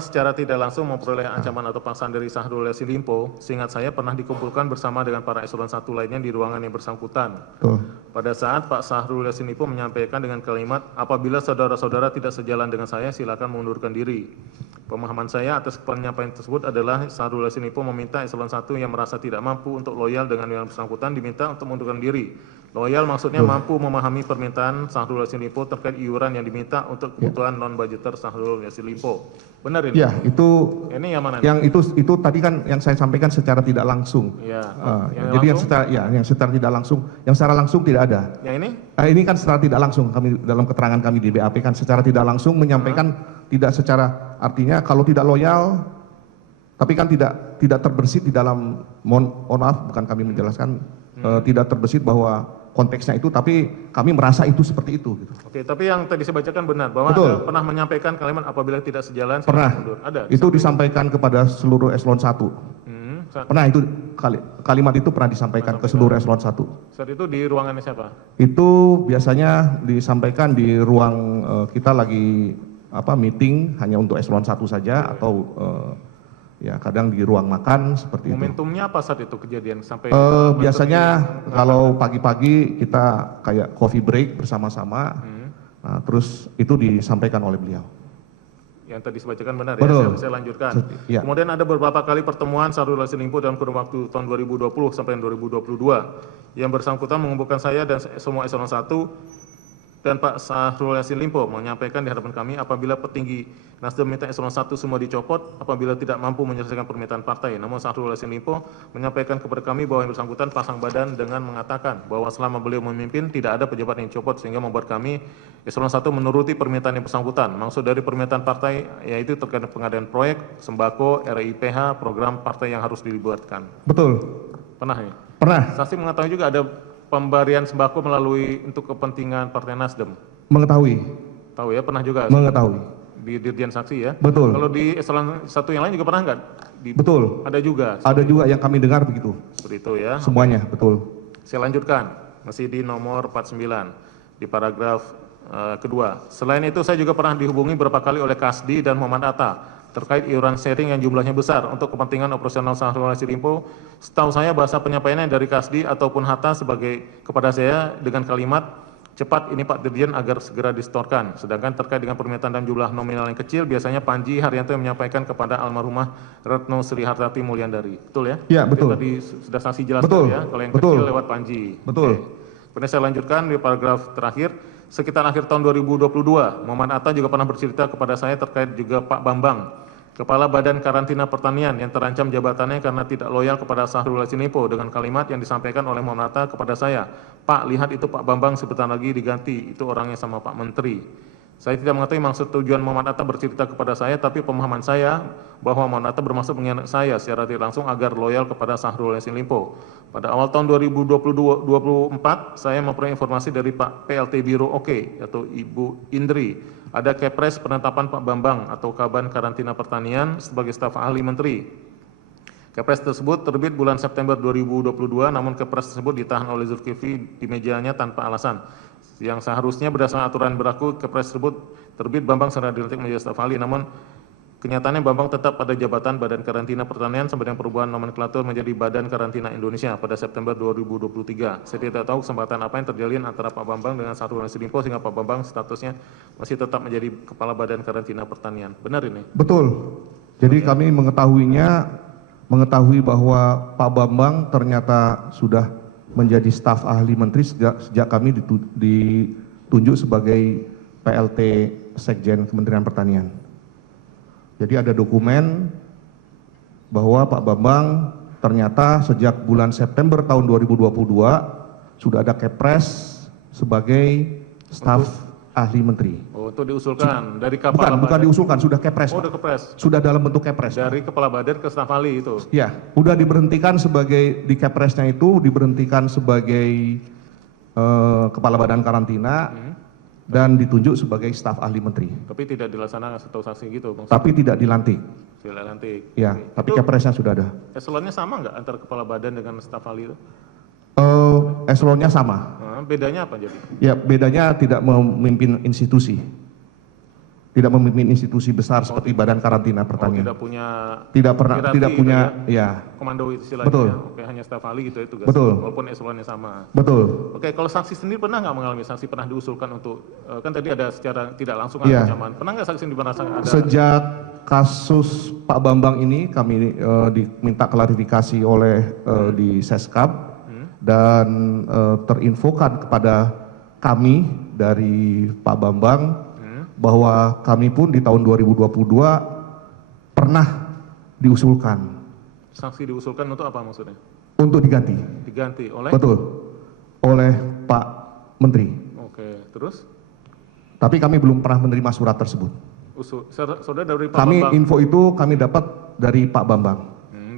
secara tidak langsung memperoleh ancaman atau paksaan dari Syahrul Yassin Limpo, seingat saya pernah dikumpulkan bersama dengan para eselon 1 lainnya di ruangan yang bersangkutan. Pada saat Pak Syahrul Yassin Limpo menyampaikan dengan kalimat, apabila saudara-saudara tidak sejalan dengan saya, silakan mengundurkan diri. Pemahaman saya atas penyampaian tersebut adalah Syahrul Yassin Limpo meminta eselon 1 yang merasa tidak mampu untuk loyal dengan yang bersangkutan diminta untuk mengundurkan diri. Loyal maksudnya mampu memahami permintaan Syahrul Yassin Limpo terkait iuran yang diminta untuk kebutuhan non-budgeter Syahrul Yassin Limpo. Benar ini? Ya, itu ini yang mana? Yang itu tadi kan yang saya sampaikan secara tidak langsung. Ya. Jadi yang secara tidak langsung, yang secara langsung tidak ada. Yang ini? Ini kan secara tidak langsung kami dalam keterangan kami di BAP kan secara tidak langsung menyampaikan tidak secara artinya kalau tidak loyal tapi kan tidak terbersit di dalam mohon maaf bukan kami menjelaskan tidak terbersit bahwa konteksnya itu, tapi kami merasa itu seperti itu. Gitu. Oke, tapi yang tadi saya bacakan benar bahwa Anda pernah menyampaikan kalimat apabila tidak sejalan. Pernah. Mundur. Ada. Itu disampaikan kepada seluruh eselon 1. Pernah itu kalimat itu pernah disampaikan ke seluruh eselon 1. Saat itu di ruangannya siapa? Itu biasanya disampaikan di ruang kita lagi meeting hanya untuk eselon 1 saja atau ya kadang di ruang makan seperti itu. Momentumnya apa saat itu kejadian sampai? Biasanya kalau pagi-pagi kita kayak coffee break bersama-sama, nah, terus itu disampaikan oleh beliau. Yang tadi dibacakan benar Betul. ya, saya lanjutkan. Ya. Kemudian ada beberapa kali pertemuan Syahrul Yassin Limpo dalam kurun waktu tahun 2020 sampai 2022 yang bersangkutan mengumpulkan saya dan semua eselon 1 dan Pak Syahrul Yassin Limpo menyampaikan di hadapan kami apabila petinggi Nasdem minta eselon 1 semua dicopot apabila tidak mampu menyelesaikan permintaan partai. Namun Syahrul Yassin Limpo menyampaikan kepada kami bahwa yang bersangkutan pasang badan dengan mengatakan bahwa selama beliau memimpin tidak ada pejabat yang dicopot sehingga membuat kami eselon 1 menuruti permintaan yang bersangkutan. Maksud dari permintaan partai yaitu terkait pengadaan proyek, sembako, RIPH, program partai yang harus dibuatkan. Betul. Pernah ya? Pernah. Saksi mengetahui juga ada pemberian sembako melalui untuk kepentingan Partai Nasdem. Mengetahui. Tahu ya, pernah juga. Mengetahui. Di Dirjen Saksi ya. Betul. Kalau di eselon 1 yang lain juga pernah enggak? Betul. Ada juga. Ada juga yang kami dengar begitu. Seperti itu ya. Semuanya, betul. Saya lanjutkan. Masih di nomor 49 di paragraf kedua. Selain itu saya juga pernah dihubungi beberapa kali oleh Kasdi dan Muhammad Atta terkait iuran sharing yang jumlahnya besar untuk kepentingan operasional Syahrul Yassin Limpo. Setahu saya bahasa penyampaiannya dari Kasdi ataupun Hatta kepada saya dengan kalimat cepat ini Pak Dirjen agar segera disetorkan. Sedangkan terkait dengan permintaan dan jumlah nominal yang kecil biasanya Panji Haryanto yang menyampaikan kepada almarhumah Retno Sri Hartati Mulyandari. Betul ya? Iya, betul. Tadi sudah saksi jelaskan betul. Ya. Kalau yang betul. kecil lewat Panji. Betul. Oke. Kemudian saya lanjutkan di paragraf terakhir. Sekitar akhir tahun 2022, Muhammad Atta juga pernah bercerita kepada saya terkait juga Pak Bambang, Kepala Badan Karantina Pertanian yang terancam jabatannya karena tidak loyal kepada Syahrul Yassin Limpo dengan kalimat yang disampaikan oleh Muhammad Atta kepada saya, Pak lihat itu Pak Bambang sebentar lagi diganti, itu orangnya sama Pak Menteri. Saya tidak mengetahui maksud tujuan Muhammad Atta bercerita kepada saya, tapi pemahaman saya bahwa Muhammad Atta bermaksud mengingat saya secara tidak langsung agar loyal kepada Syahrul Yassin Limpo. Pada awal tahun 2024, saya memperoleh informasi dari Pak PLT Biro Oke atau Ibu Indri. Ada Kepres penetapan Pak Bambang atau Kaban Karantina Pertanian sebagai staf ahli menteri. Kepres tersebut terbit bulan September 2022, namun Kepres tersebut ditahan oleh Zulkifli di mejanya tanpa alasan. Yang seharusnya berdasarkan aturan berlaku, Kepres tersebut terbit Bambang secara dilantik menjadi staf ahli, namun kenyataannya Bambang tetap pada jabatan Badan Karantina Pertanian sampai dengan perubahan nomenklatur menjadi Badan Karantina Indonesia pada September 2023. Saya tidak tahu kesempatan apa yang terjalin antara Pak Bambang dengan Syahrul Yassin Limpo sehingga Pak Bambang statusnya masih tetap menjadi Kepala Badan Karantina Pertanian. Benar ini? Betul. Jadi kami mengetahui bahwa Pak Bambang ternyata sudah menjadi staf ahli menteri sejak kami ditunjuk sebagai PLT Sekjen Kementerian Pertanian. Jadi ada dokumen bahwa Pak Bambang ternyata sejak bulan September tahun 2022 sudah ada Kepres sebagai staf ahli menteri. Oh, itu diusulkan dari Kepala Bukan diusulkan, sudah Kepres. Oh, udah Kepres. Sudah dalam bentuk Kepres. Dari Kepala Badan ke staf ahli itu. Ya, udah diberhentikan sebagai di Kepresnya itu diberhentikan sebagai Kepala Badan Karantina dan ditunjuk sebagai staf ahli menteri. Tapi tidak dilaksanakan setahu saksi gitu, Bang. Tapi tidak dilantik. Tidak dilantik. Ya, tapi Kepresnya sudah ada. Eselonnya sama nggak antara Kepala Badan dengan staf ahli itu? Eselonnya sama. Bedanya apa jadi? Ya, bedanya tidak memimpin institusi. tidak memimpin institusi besar seperti Badan Karantina Pertanian. tidak punya Tidak pernah, hierarki tidak gitu punya, ya, komando istilahnya. Betul. Ya? Oke, hanya staf ahli gitu ya tugas. Betul. Walaupun eselonnya sama. betul. Oke, kalau saksi sendiri pernah nggak mengalami saksi pernah diusulkan untuk kan tadi ada secara tidak langsung Iya. ancaman. Pernah nggak saksi merasa ada Sejak kasus Pak Bambang ini kami diminta klarifikasi oleh di Seskap dan terinfokan kepada kami dari Pak Bambang bahwa kami pun di tahun 2022 pernah diusulkan saksi diusulkan untuk apa maksudnya? untuk diganti. Diganti oleh? Betul. Oleh Pak Menteri. Oke, terus? Tapi kami belum pernah menerima surat tersebut. Saudara dari Pak Kami Bambang? info itu kami dapat dari Pak Bambang.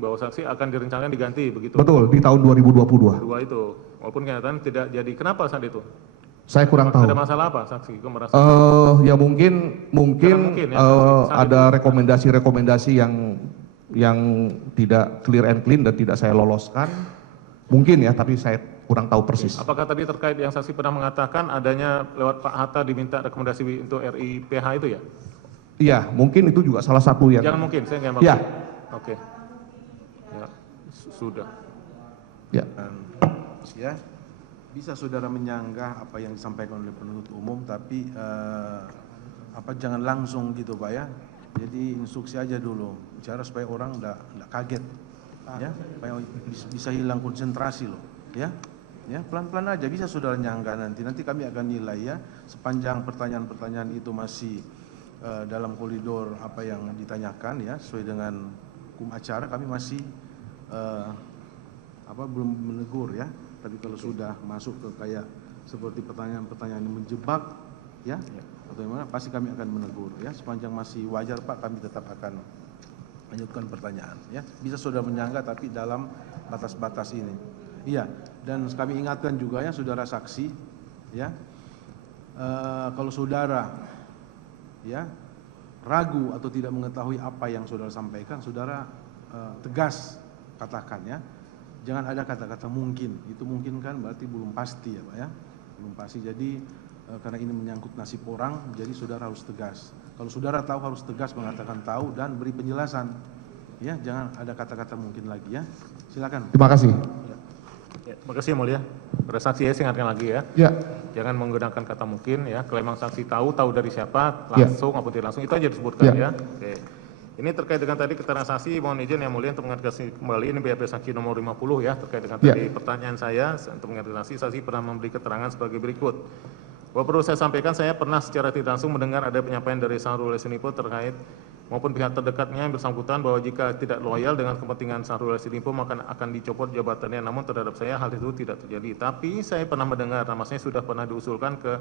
Bahwa saksi akan direncanakan diganti begitu? Betul, di tahun 2022. Dua itu, walaupun kenyataan tidak jadi. Kenapa saat itu? Saya kurang tahu. Ada masalah apa saksi? Kok merasa? Ya mungkin ya, ada rekomendasi yang tidak clear and clean dan tidak saya loloskan. Mungkin ya, tapi saya kurang tahu persis. Apakah tadi terkait yang saksi pernah mengatakan adanya lewat Pak Hatta diminta rekomendasi untuk RIPH itu ya? Iya, mungkin itu juga salah satu yang. Jangan mungkin, saya nggak Ya. Oke. Ya, sudah. Ya. Ya, bisa saudara menyanggah apa yang disampaikan oleh penuntut umum, tapi jangan langsung gitu Pak ya. Jadi instruksi aja dulu, bicara supaya orang enggak kaget, ya, supaya bisa hilang konsentrasi loh, ya. Ya, pelan-pelan aja bisa saudara nyanggah nanti kami akan nilai ya, sepanjang pertanyaan-pertanyaan itu masih dalam koridor apa yang ditanyakan ya, sesuai dengan hukum acara kami masih belum menegur ya. Tapi kalau sudah masuk ke kayak seperti pertanyaan-pertanyaan yang menjebak ya, atau gimana, pasti kami akan menegur ya. Sepanjang masih wajar Pak, kami tetap akan lanjutkan pertanyaan ya. Bisa saudara menyanggah tapi dalam batas-batas ini. Iya, dan kami ingatkan juga ya saudara saksi ya, kalau saudara ya ragu atau tidak mengetahui apa yang saudara sampaikan, saudara tegas katakan ya. Jangan ada kata-kata mungkin, itu mungkin kan berarti belum pasti ya Pak ya, belum pasti. Jadi karena ini menyangkut nasib orang, jadi saudara harus tegas. Kalau saudara tahu harus tegas mengatakan tahu dan beri penjelasan. Ya, jangan ada kata-kata mungkin lagi ya. Silakan. Terima kasih. Ya, terima kasih yang mulia. Pada saksi ya, saya ingatkan lagi ya. Ya. Jangan menggunakan kata mungkin ya. Kalau memang saksi tahu dari siapa, Ya. langsung maupun tidak langsung, itu aja disebutkan Ya. ya. Oke. Ini terkait dengan tadi keterangan saksi, mohon izin yang mulia untuk mengingatkan kembali, ini BAP saksi nomor 50 ya, terkait dengan Ya. tadi pertanyaan saya, untuk mengingatkan saksi pernah memberi keterangan sebagai berikut. Bahwa perlu saya sampaikan, saya pernah secara tidak langsung mendengar ada penyampaian dari Syahrul Yassin Limpo terkait maupun pihak terdekatnya yang bersangkutan bahwa jika tidak loyal dengan kepentingan Syahrul Yassin Limpo maka akan dicopot jabatannya. Namun terhadap saya hal itu tidak terjadi. Tapi saya pernah mendengar, nama saya sudah pernah diusulkan ke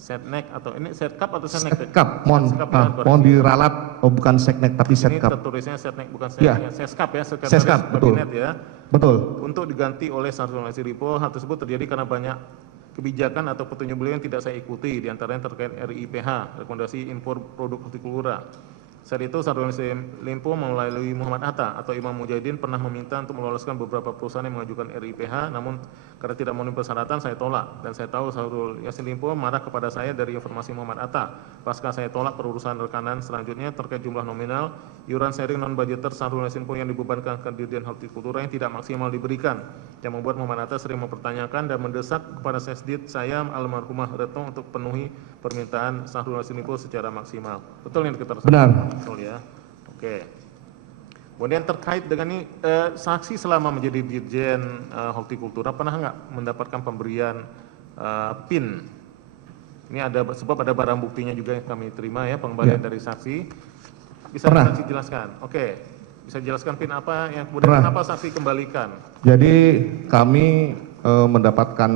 Setnek atau ini Setkap atau Setnek? Setkap, Setkap, ya, mohon diralat, bukan Seknek tapi ini Setkap. tertulisnya Setnek bukan Ya. Setnek, Seskap ya, Sekretaris Seskap, betul. Kabinet ya. Betul. Untuk diganti oleh Syahrul Yassin Limpo. Hal tersebut terjadi karena banyak kebijakan atau petunjuk beliau yang tidak saya ikuti, diantaranya terkait RIPH, rekomendasi impor produk hortikultura. Saat itu Syahrul Yassin Limpo melalui Muhammad Hatta atau Imam Mujahidin pernah meminta untuk meloloskan beberapa perusahaan yang mengajukan RIPH, namun karena tidak memenuhi persyaratan saya tolak. Dan saya tahu Syahrul Yassin Limpo marah kepada saya dari informasi Muhammad Hatta. Pasca saya tolak perurusan rekanan selanjutnya terkait jumlah nominal iuran sharing non budgeter Syahrul Yassin Limpo yang dibebankan ke Dirjen Hortikultura yang tidak maksimal diberikan, yang membuat Muhammad Hatta sering mempertanyakan dan mendesak kepada Sesdit saya almarhumah Retno untuk penuhi permintaan Syahrul Yassin Limpo secara maksimal. Betul ini kita Benar. Betul ya. Oke. Kemudian terkait dengan ini saksi selama menjadi Dirjen Hortikultura pernah nggak mendapatkan pemberian PIN? Ini ada sebab ada barang buktinya juga yang kami terima ya, pengembalian Ya. dari saksi. Bisa Pernah. saksi jelaskan? Oke. Bisa jelaskan PIN apa yang kemudian Pernah. kenapa saksi kembalikan? Jadi kami mendapatkan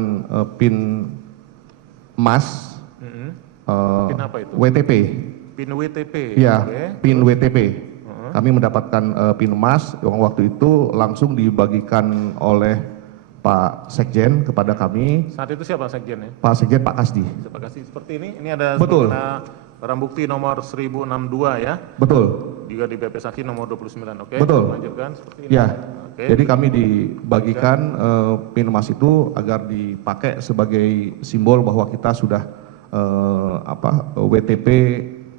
PIN emas, PIN apa itu? WTP. PIN WTP. Iya, Oke. PIN WTP. Kami mendapatkan PIN emas yang waktu itu langsung dibagikan oleh Pak Sekjen kepada kami. Saat itu siapa sekjen ya? Pak Sekjen Pak Kasdi. Terima kasih. Seperti ini ada Betul. barang bukti nomor 1062 ya. Betul. Juga di BP saksi nomor 29. Oke. Betul. Lanjutkan seperti ini. Ya. Oke. Jadi kami dibagikan PIN emas itu agar dipakai sebagai simbol bahwa kita sudah WTP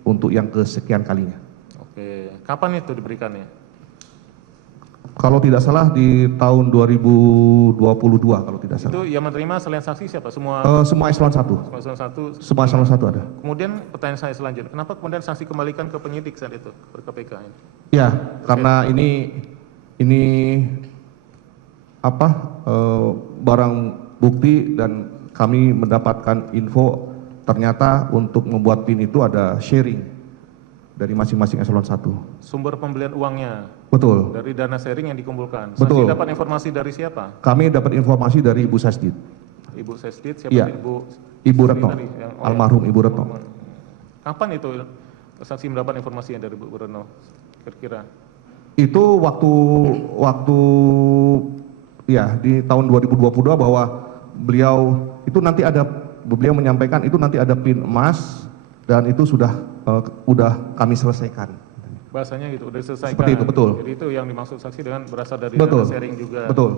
untuk yang kesekian kalinya. Oke, kapan itu diberikannya? Kalau tidak salah di tahun 2022 kalau tidak salah. Itu yang menerima selain saksi siapa? Semua Semua eselon 1. eselon 1. Semua eselon 1 ada. Kemudian pertanyaan saya selanjutnya, kenapa kemudian saksi kembalikan ke penyidik saat itu, ke KPK ini? Ya, karena ini apa barang bukti dan kami mendapatkan info ternyata untuk membuat PIN itu ada sharing dari masing-masing eselon 1. Sumber pembelian uangnya Betul. dari dana sharing yang dikumpulkan. Betul. Saksi dapat informasi dari siapa? Kami dapat informasi dari Ibu Sesdit. Ibu Sesdit, siapa Iya. Ibu Retno. tadi, Almarhum Ibu Retno. Kapan itu saksi mendapat informasi dari Bu Retno? Kira-kira? Itu waktu ya di tahun 2022 bahwa beliau menyampaikan itu nanti ada PIN emas dan itu sudah kami selesaikan. Bahasanya gitu, udah selesaikan. Seperti itu, betul. Jadi itu yang dimaksud saksi dengan berasal dari Betul. dana sharing juga. Betul.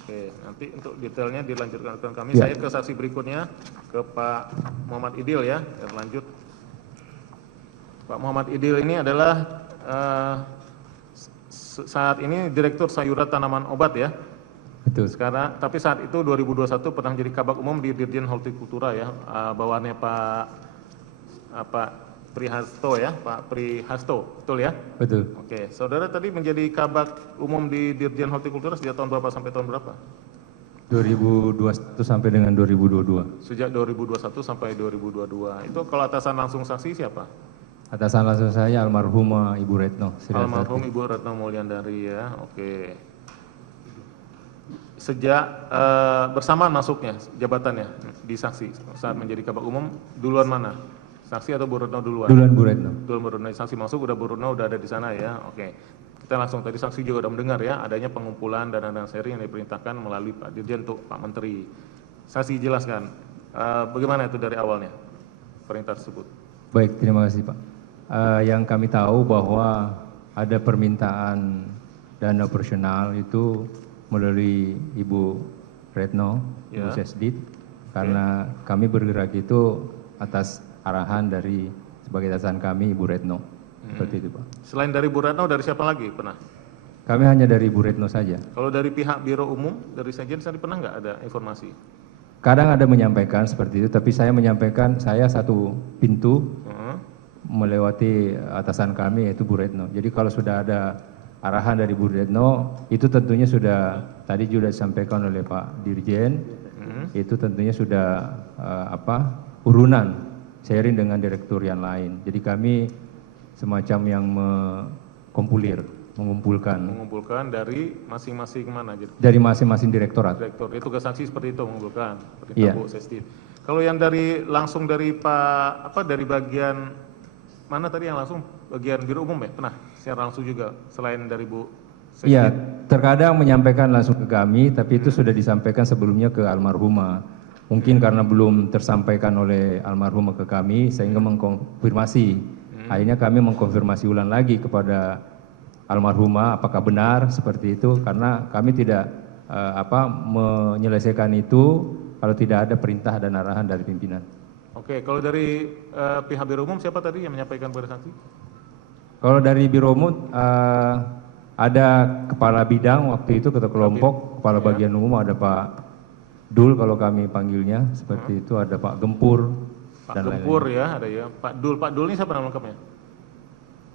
Oke, nanti untuk detailnya dilanjutkan ke kami. Ya. Saya ke saksi berikutnya, ke Pak Muhammad Idil ya, lanjut. Pak Muhammad Idil ini adalah saat ini Direktur Sayuran Tanaman Obat ya. Betul. Sekarang, tapi saat itu 2021 pernah menjadi Kabak Umum di Dirjen Hortikultura ya, bawaannya Pak Prihasto ya, Pak Prihasto, betul ya? Betul. Oke, saudara tadi menjadi Kabak Umum di Dirjen Hortikultura sejak tahun berapa sampai tahun berapa? 2021 sampai dengan 2022. Sejak 2021 sampai 2022. Itu kalau atasan langsung saksi siapa? Atasan langsung saya almarhumah Ibu Retno. Almarhum Ibu Retno Mulyandari ya, oke. Sejak bersamaan masuknya jabatannya di saksi saat menjadi Kabak Umum, duluan mana? Saksi atau Bu Retno duluan? Duluan Bu Retno. Duluan Bu Retno, saksi masuk udah Bu Retno udah ada di sana ya, oke. Kita langsung tadi saksi juga udah mendengar ya, adanya pengumpulan dana sharing yang diperintahkan melalui Pak Dirjen untuk Pak Menteri. Saksi jelaskan, bagaimana itu dari awalnya, perintah tersebut? Baik, terima kasih Pak. Yang kami tahu bahwa ada permintaan dana operasional itu melalui Ibu Retno, Ibu Ya. Sesdit, karena kami bergerak itu atas arahan dari sebagai atasan kami Ibu Retno. Seperti itu Pak. Selain dari Bu Retno, dari siapa lagi pernah? Kami hanya dari Ibu Retno saja. Kalau dari pihak Biro Umum, dari Sekjen tadi pernah nggak ada informasi? Kadang ada menyampaikan seperti itu, tapi saya menyampaikan saya satu pintu melewati atasan kami yaitu Bu Retno. Jadi kalau sudah ada arahan dari Bu Retno, itu tentunya sudah tadi juga disampaikan oleh Pak Dirjen, itu tentunya sudah urunan sharing dengan direktur yang lain. Jadi kami semacam yang mengumpulkan dari masing-masing mana gitu? dari masing-masing direktorat. Direktur, itu ke saksi seperti itu mengumpulkan, seperti Iya. Bu Sesdit. Kalau yang langsung dari dari bagian mana tadi yang langsung bagian Biro Umum ya, pernah secara langsung juga selain dari Bu Sesdit? Iya, terkadang menyampaikan langsung ke kami, tapi itu sudah disampaikan sebelumnya ke almarhumah. Mungkin karena belum tersampaikan oleh almarhumah ke kami, sehingga mengkonfirmasi. Akhirnya kami mengkonfirmasi ulang lagi kepada almarhumah apakah benar seperti itu, karena kami tidak menyelesaikan itu kalau tidak ada perintah dan arahan dari pimpinan. Oke, kalau dari pihak Biro Umum siapa tadi yang menyampaikan kepada saksi? Kalau dari Biro Umum ada kepala bidang waktu itu ketua kelompok, kepala bagian umum ada Pak Dul kalau kami panggilnya seperti itu, ada Pak Gempur Pak dan Gempur lain-lain. ya, ada ya. Pak Dul ini siapa nama lengkapnya?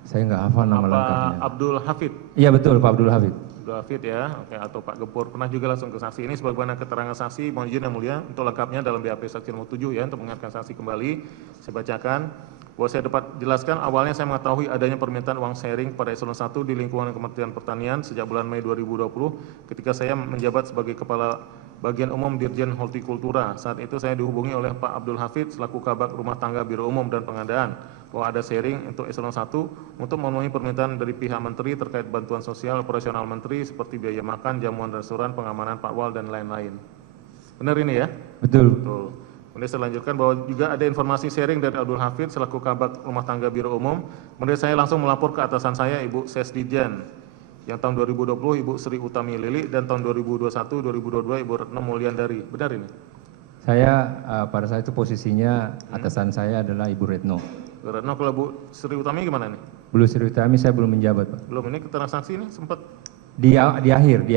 Saya nggak hafal nama Pak lengkapnya. Abdul Hafid. Iya betul Pak Abdul Hafid. Abdul Hafid ya, oke, atau Pak Gempur pernah juga langsung ke saksi ini sebagaimana keterangan saksi. Mohon izin yang mulia untuk lengkapnya dalam BAP saksi nomor 7 ya, untuk mengingatkan saksi kembali. Saya bacakan bahwa saya dapat jelaskan awalnya saya mengetahui adanya permintaan uang sharing pada eselon 1 di lingkungan Kementerian Pertanian sejak bulan Mei 2020 ketika saya menjabat sebagai Kepala Bagian Umum Dirjen Hortikultura. Saat itu saya dihubungi oleh Pak Abdul Hafid selaku Kabak Rumah Tangga Biro Umum dan Pengadaan bahwa ada sharing untuk eselon 1 untuk memenuhi permintaan dari pihak Menteri terkait bantuan sosial operasional Menteri seperti biaya makan, jamuan restoran, pengamanan pakwal dan lain-lain. Benar ini ya? Betul. Betul. Kemudian saya lanjutkan bahwa juga ada informasi sharing dari Abdul Hafid selaku Kabak Rumah Tangga Biro Umum. Kemudian saya langsung melapor ke atasan saya Ibu Sesdijan. Yang tahun 2020 Ibu Sri Utami Lili dan tahun 2021-2022 Ibu Retno Mulyandari. Benar ini? Saya pada saat itu posisinya atasan saya adalah Ibu Retno. Bu Retno, kalau Bu Sri Utami gimana nih? Bu Sri Utami saya belum menjabat, Pak. Belum, ini keterangan saksi ini sempat. Di akhir.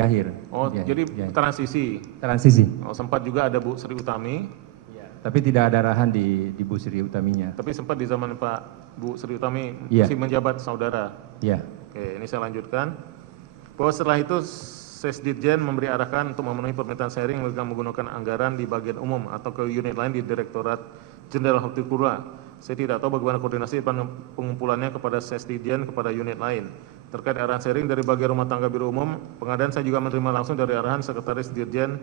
Oh, Di jadi akhir. transisi. Transisi. Oh, sempat juga ada Bu Sri Utami, Tapi tidak ada arahan di Bu Sri Utaminya. tapi sempat di zaman Pak Bu Sri Utami Iya. masih menjabat saudara. Ya, Oke, ini saya lanjutkan. Bahwa setelah itu Sesditjen memberi arahan untuk memenuhi permintaan sharing dengan menggunakan anggaran di bagian umum atau ke unit lain di Direktorat Jenderal Hortikultura. Saya tidak tahu bagaimana koordinasi pengumpulannya kepada Sesditjen kepada unit lain. Terkait arahan sharing dari bagian rumah tangga biro umum, pengadaan saya juga menerima langsung dari arahan Sekretaris Dirjen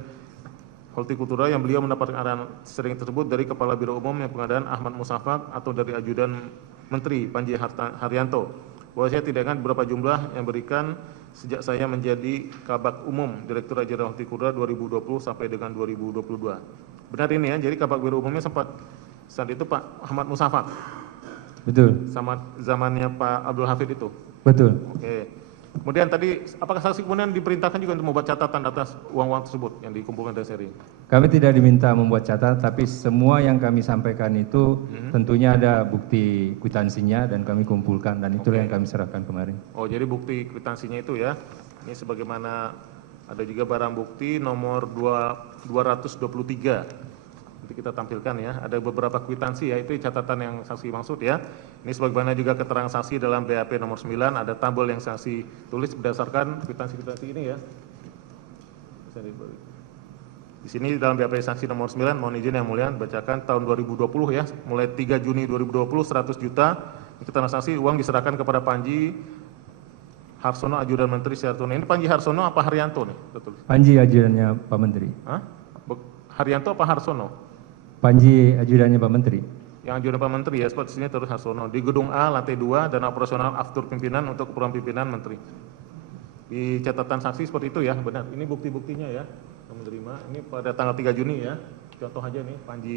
Hortikultura yang beliau mendapatkan arahan sharing tersebut dari Kepala Biro Umum yang pengadaan Ahmad Musafak atau dari Ajudan Menteri Panji Haryanto. Bahwa saya tidak ingat berapa jumlah yang berikan sejak saya menjadi Kabak Umum Direktur Jenderal Hortikultura 2020 sampai dengan 2022. Benar ini ya, jadi Kabak Biro Umumnya sempat saat itu Pak Ahmad Musafak, betul. sama zamannya Pak Abdul Hafid itu. Betul. Oke. Kemudian tadi, apakah saksi kemudian diperintahkan juga untuk membuat catatan atas uang-uang tersebut yang dikumpulkan dari sharing? Kami tidak diminta membuat catatan, tapi semua yang kami sampaikan itu tentunya ada bukti kwitansinya dan kami kumpulkan, dan itulah yang kami serahkan kemarin. Oh, jadi bukti kwitansinya itu ya. Ini sebagaimana ada juga barang bukti nomor 223. Nanti kita tampilkan ya. Ada beberapa kwitansi ya, itu catatan yang saksi maksud ya. Ini sebagaimana juga keterangan saksi dalam BAP nomor 9, ada tabel yang saksi tulis berdasarkan kwitansi-kwitansi ini ya. Di sini dalam BAP saksi nomor 9, mohon izin yang mulia bacakan tahun 2020 ya, mulai 3 Juni 2020 100 juta, keterangan saksi uang diserahkan kepada Panji Harsono, Ajudan Menteri Syartono. Ini Panji Harsono apa Haryanto nih? Betul. Panji ajudannya Pak Menteri. Hah? Haryanto apa Harsono? Panji ajudannya Pak Menteri. Yang ajudan Pak Menteri ya, seperti sini terus Harsono. Di gedung A, lantai 2, dan operasional aftur pimpinan untuk keperluan pimpinan Menteri. Di catatan saksi seperti itu ya, benar. Ini bukti-buktinya ya, yang menerima. Ini pada tanggal 3 Juni ya, contoh aja nih, Panji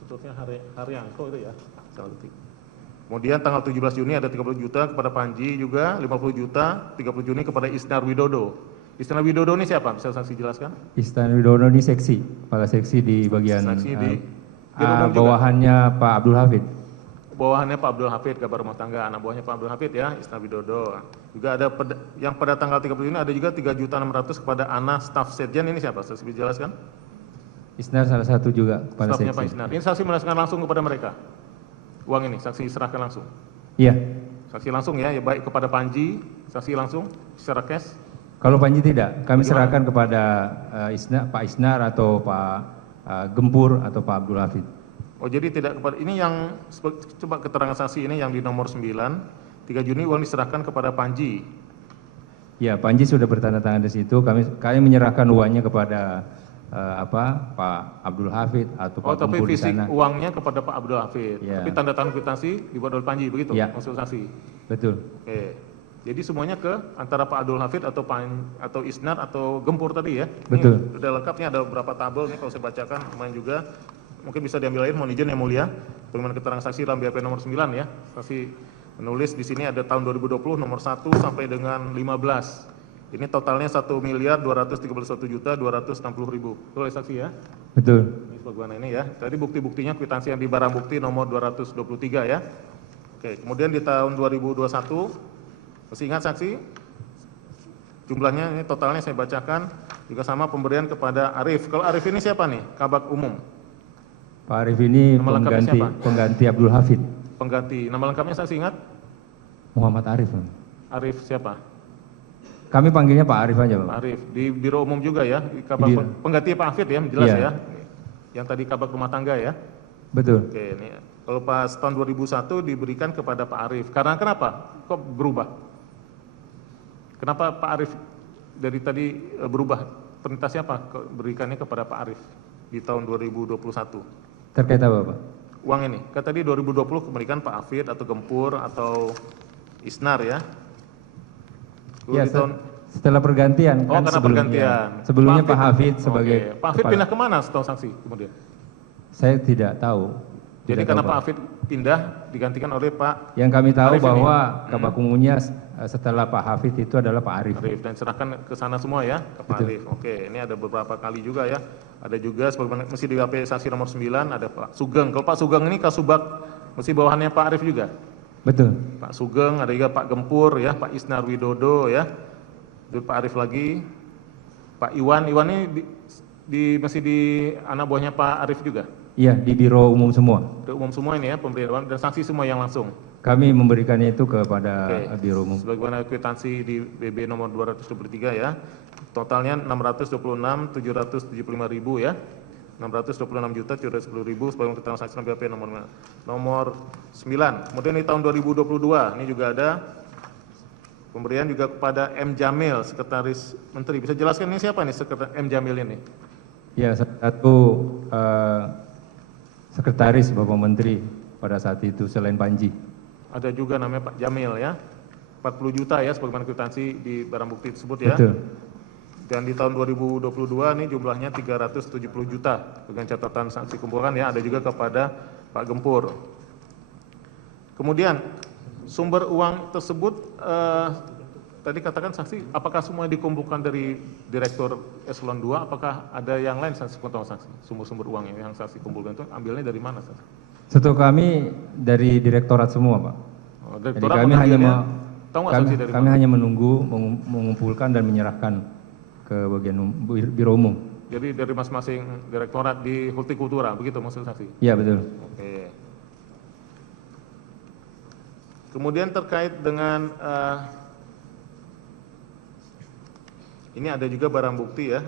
Khususnya Haryanto itu ya, salah detik. Kemudian tanggal 17 Juni ada 30 juta kepada Panji juga, 50 juta, 30 Juni kepada Isnar Widodo. Isnar Widodo ini siapa? Bisa saksi jelaskan? Isnar Widodo ini seksi, kepala seksi di bagian Saksi di Biro Umum juga. bawahannya Pak Abdul Hafid. Bawahannya Pak Abdul Hafid, kabar rumah tangga, anak buahnya Pak Abdul Hafid ya, Isnar Widodo. Juga ada yang pada tanggal 30 Juni ada juga 3.600.000 kepada Ana staf Setjen, ini siapa? Saksi bisa jelaskan? Isnar salah satu juga kepala Stafnya Pak seksi. Isnar. Ini saksi menjelaskan langsung kepada mereka. Uang ini saksi serahkan langsung. Iya. Saksi langsung ya, baik kepada Panji, saksi langsung secara cash. Kalau Panji tidak, kami Bagaimana? serahkan kepada Pak Isnar atau Pak Gempur atau Pak Abdul Hafid. Oh, jadi tidak kepada ini yang coba keterangan saksi ini yang di nomor 9, 3 Juni uang diserahkan kepada Panji. Ya, Panji sudah bertanda tangan di situ. Kami menyerahkan uangnya kepada Pak Abdul Hafid atau Oh, Pak tapi Gempur di fisik sana. uangnya kepada Pak Abdul Hafid. Ya. Tapi tanda tangan kwitansi dibuat oleh Panji, begitu? Ya. Maksud saksi. Betul. Oke. Jadi semuanya ke antara Pak Abdul Hafid atau Isnar atau Gempur tadi ya. Betul. Ini udah lengkapnya, ada beberapa tabel nih kalau saya bacakan lumayan juga. Mungkin bisa diambil air, mohon izin yang mulia. Bagaimana keterangan saksi dalam BAP nomor 9 ya. Saksi menulis di sini ada tahun 2020 nomor 1 sampai dengan 15. Ini totalnya 1.231.260.000. Betul ya saksi ya? Betul. Ini sebagaimana ini ya. Tadi bukti-buktinya kwitansi yang di barang bukti nomor 223 ya. Oke, kemudian di tahun 2021 masih ingat saksi? Jumlahnya ini totalnya saya bacakan juga sama pemberian kepada Arif. Kalau Arif ini siapa nih? Kabak Umum. Pak Arif ini Nama lengkapnya siapa? pengganti Abdul Hafid. Pengganti. Nama lengkapnya saksi ingat? Muhammad Arif. Arif siapa? Kami panggilnya Pak Arif aja, Pak Pak. Arif. Di Biro Umum juga ya. Iya. Pengganti Pak Hafid ya, jelas Iya. ya. Yang tadi kabak rumah tangga ya. Betul. Oke, ini kalau pas tahun 2001 diberikan kepada Pak Arif. Karena kenapa? Kok berubah? Kenapa Pak Arif dari tadi berubah? Perintahnya apa? Berikannya kepada Pak Arif di tahun 2021. Terkait apa, Pak? Uang ini. Kan tadi 2020 kembalikan Pak Hafid atau Gempur atau Isnar ya. Lalu Ya, di tahun setelah pergantian Oh, kan karena sebelumnya. pergantian. Sebelumnya Pak Hafid sebagai Oke. Pak Hafid kepala- pindah kemana setahu saksi kemudian? Saya tidak tahu. Jadi Tidak karena tahu, Pak Hafid pindah digantikan oleh Pak Yang kami tahu Arif ini. bahwa Kabak Umumnya setelah Pak Hafid itu adalah Pak Arif. Arif dan serahkan ke sana semua ya ke Pak Betul. Arif. Oke, ini ada beberapa kali juga ya. Ada juga sebagaimana mesti di WP saksi nomor 9 ada Pak Sugeng. Kalau Pak Sugeng ini Kasubag Mesti bawahannya Pak Arief juga? Betul. Pak Sugeng, ada juga Pak Gempur ya, Pak Isnar Widodo ya. Itu Pak Arief lagi. Pak Iwan ini masih di anak buahnya Pak Arief juga? Iya, di Biro Umum semua. Di umum semua ini ya, pemberian dan saksi semua yang langsung? Kami memberikannya itu kepada Biro Umum. Sebagaimana kwitansi di BB nomor 223 ya. Totalnya 626.775.000 ya. 626.710.000 sebagaimana keterangan saksi dalam BAP nomor 9. Kemudian di tahun 2022 ini juga ada pemberian juga kepada M. Jamil, Sekretaris Menteri. Bisa jelaskan ini siapa nih Sekretaris M. Jamil ini? Ya, satu sekretaris Bapak Menteri pada saat itu selain Panji. Ada juga namanya Pak Jamil ya. 40 juta ya sebagaimana kwitansi di barang bukti tersebut ya. Betul. Dan di tahun 2022 ini jumlahnya 370 juta dengan catatan saksi kumpulkan ya, ada juga kepada Pak Gempur. Kemudian sumber uang tersebut tadi katakan saksi, apakah semua dikumpulkan dari Direktur Eselon 2, apakah ada yang lain saksi pengetahuan saksi? Sumber-sumber uang yang saksi kumpulkan itu ambilnya dari mana saksi? Setahu kami dari direktorat semua, Pak. Oh, Jadi direktorat kami hanya menunggu mengumpulkan dan menyerahkan ke bagian Biro Umum. Jadi dari masing-masing direktorat di Hortikultura, begitu maksud saksi? Iya, betul. Oke. Kemudian terkait dengan ini ada juga barang bukti ya,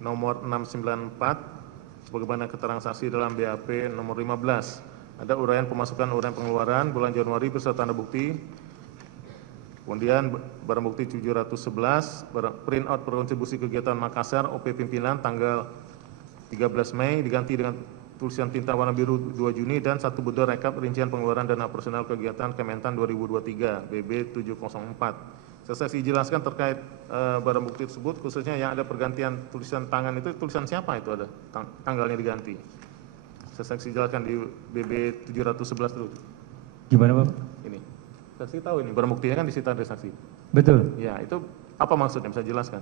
nomor 694, sebagaimana keterangan saksi dalam BAP nomor 15. Ada uraian pemasukan, uraian pengeluaran bulan Januari beserta tanda bukti. Kemudian barang bukti 711, print out berkontribusi kegiatan Makassar, OP pimpinan tanggal 13 Mei diganti dengan tulisan tinta warna biru 2 Juni dan satu butir rekap rincian pengeluaran dana personal kegiatan Kementan 2023 BB 704. Saya jelaskan terkait barang bukti tersebut, khususnya yang ada pergantian tulisan tangan itu, tulisan siapa itu ada tanggalnya diganti. Saya jelaskan di BB 711 dulu. Gimana, Pak? Ini. Saksi tahu ini barang buktinya kan disita dari saksi. Betul. Ya, itu apa maksudnya, bisa jelaskan?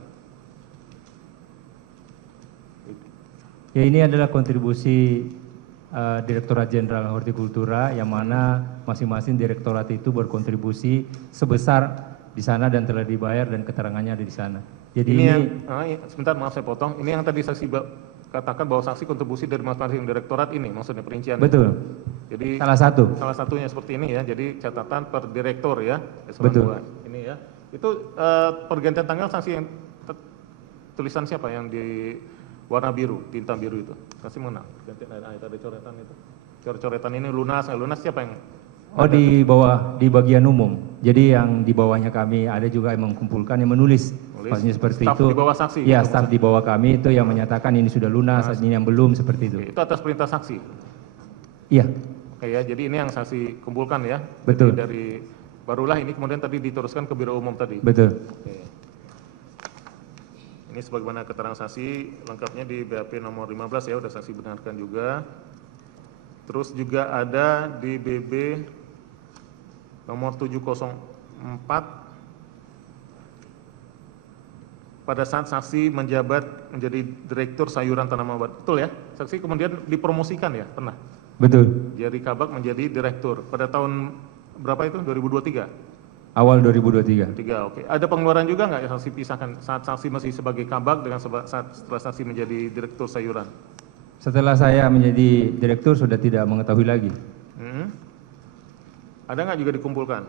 Ya, ini adalah kontribusi Direktorat Jenderal Hortikultura yang mana masing-masing direktorat itu berkontribusi sebesar di sana dan telah dibayar dan keterangannya ada di sana. Jadi ini yang, sebentar maaf saya potong, ini yang tadi saksi katakan bahwa saksi kontribusi dari masing-masing direktorat ini maksudnya perincian. betul. Jadi Salah satunya seperti ini ya, jadi catatan per direktor ya. Betul. Ini ya. Itu pergantian tanggal saksi yang tulisan siapa yang di warna biru, tinta biru itu? Saksi mengenal. Ada coretan itu. Coret-coretan ini lunas siapa yang? Oh, di bagian umum. Jadi yang di bawahnya kami ada juga yang mengumpulkan, yang menulis. Maksudnya seperti Staf itu. di bawah saksi. Ya, staf di bawah kami itu yang menyatakan ini sudah lunas, ini yang belum, seperti itu. Itu atas perintah saksi. Iya. Oke ya, jadi ini yang saksi kumpulkan ya. Betul. Jadi dari barulah ini kemudian tadi diteruskan ke Biro Umum tadi. Betul. Oke. Ini sebagaimana keterangan saksi lengkapnya di BAP nomor 15 ya, sudah saksi benarkan juga. Terus juga ada di BB nomor 704 pada saat saksi menjabat menjadi Direktur Sayuran Tanaman Obat. Betul ya? Saksi kemudian dipromosikan ya, pernah? Betul. Dari Kabak menjadi Direktur. Pada tahun berapa itu? 2023? Awal 2023. Oke. Ada pengeluaran juga nggak yang saksi pisahkan saat saksi masih sebagai Kabak dengan saat setelah saksi menjadi Direktur Sayuran? Setelah saya menjadi direktur sudah tidak mengetahui lagi. Ada nggak juga dikumpulkan?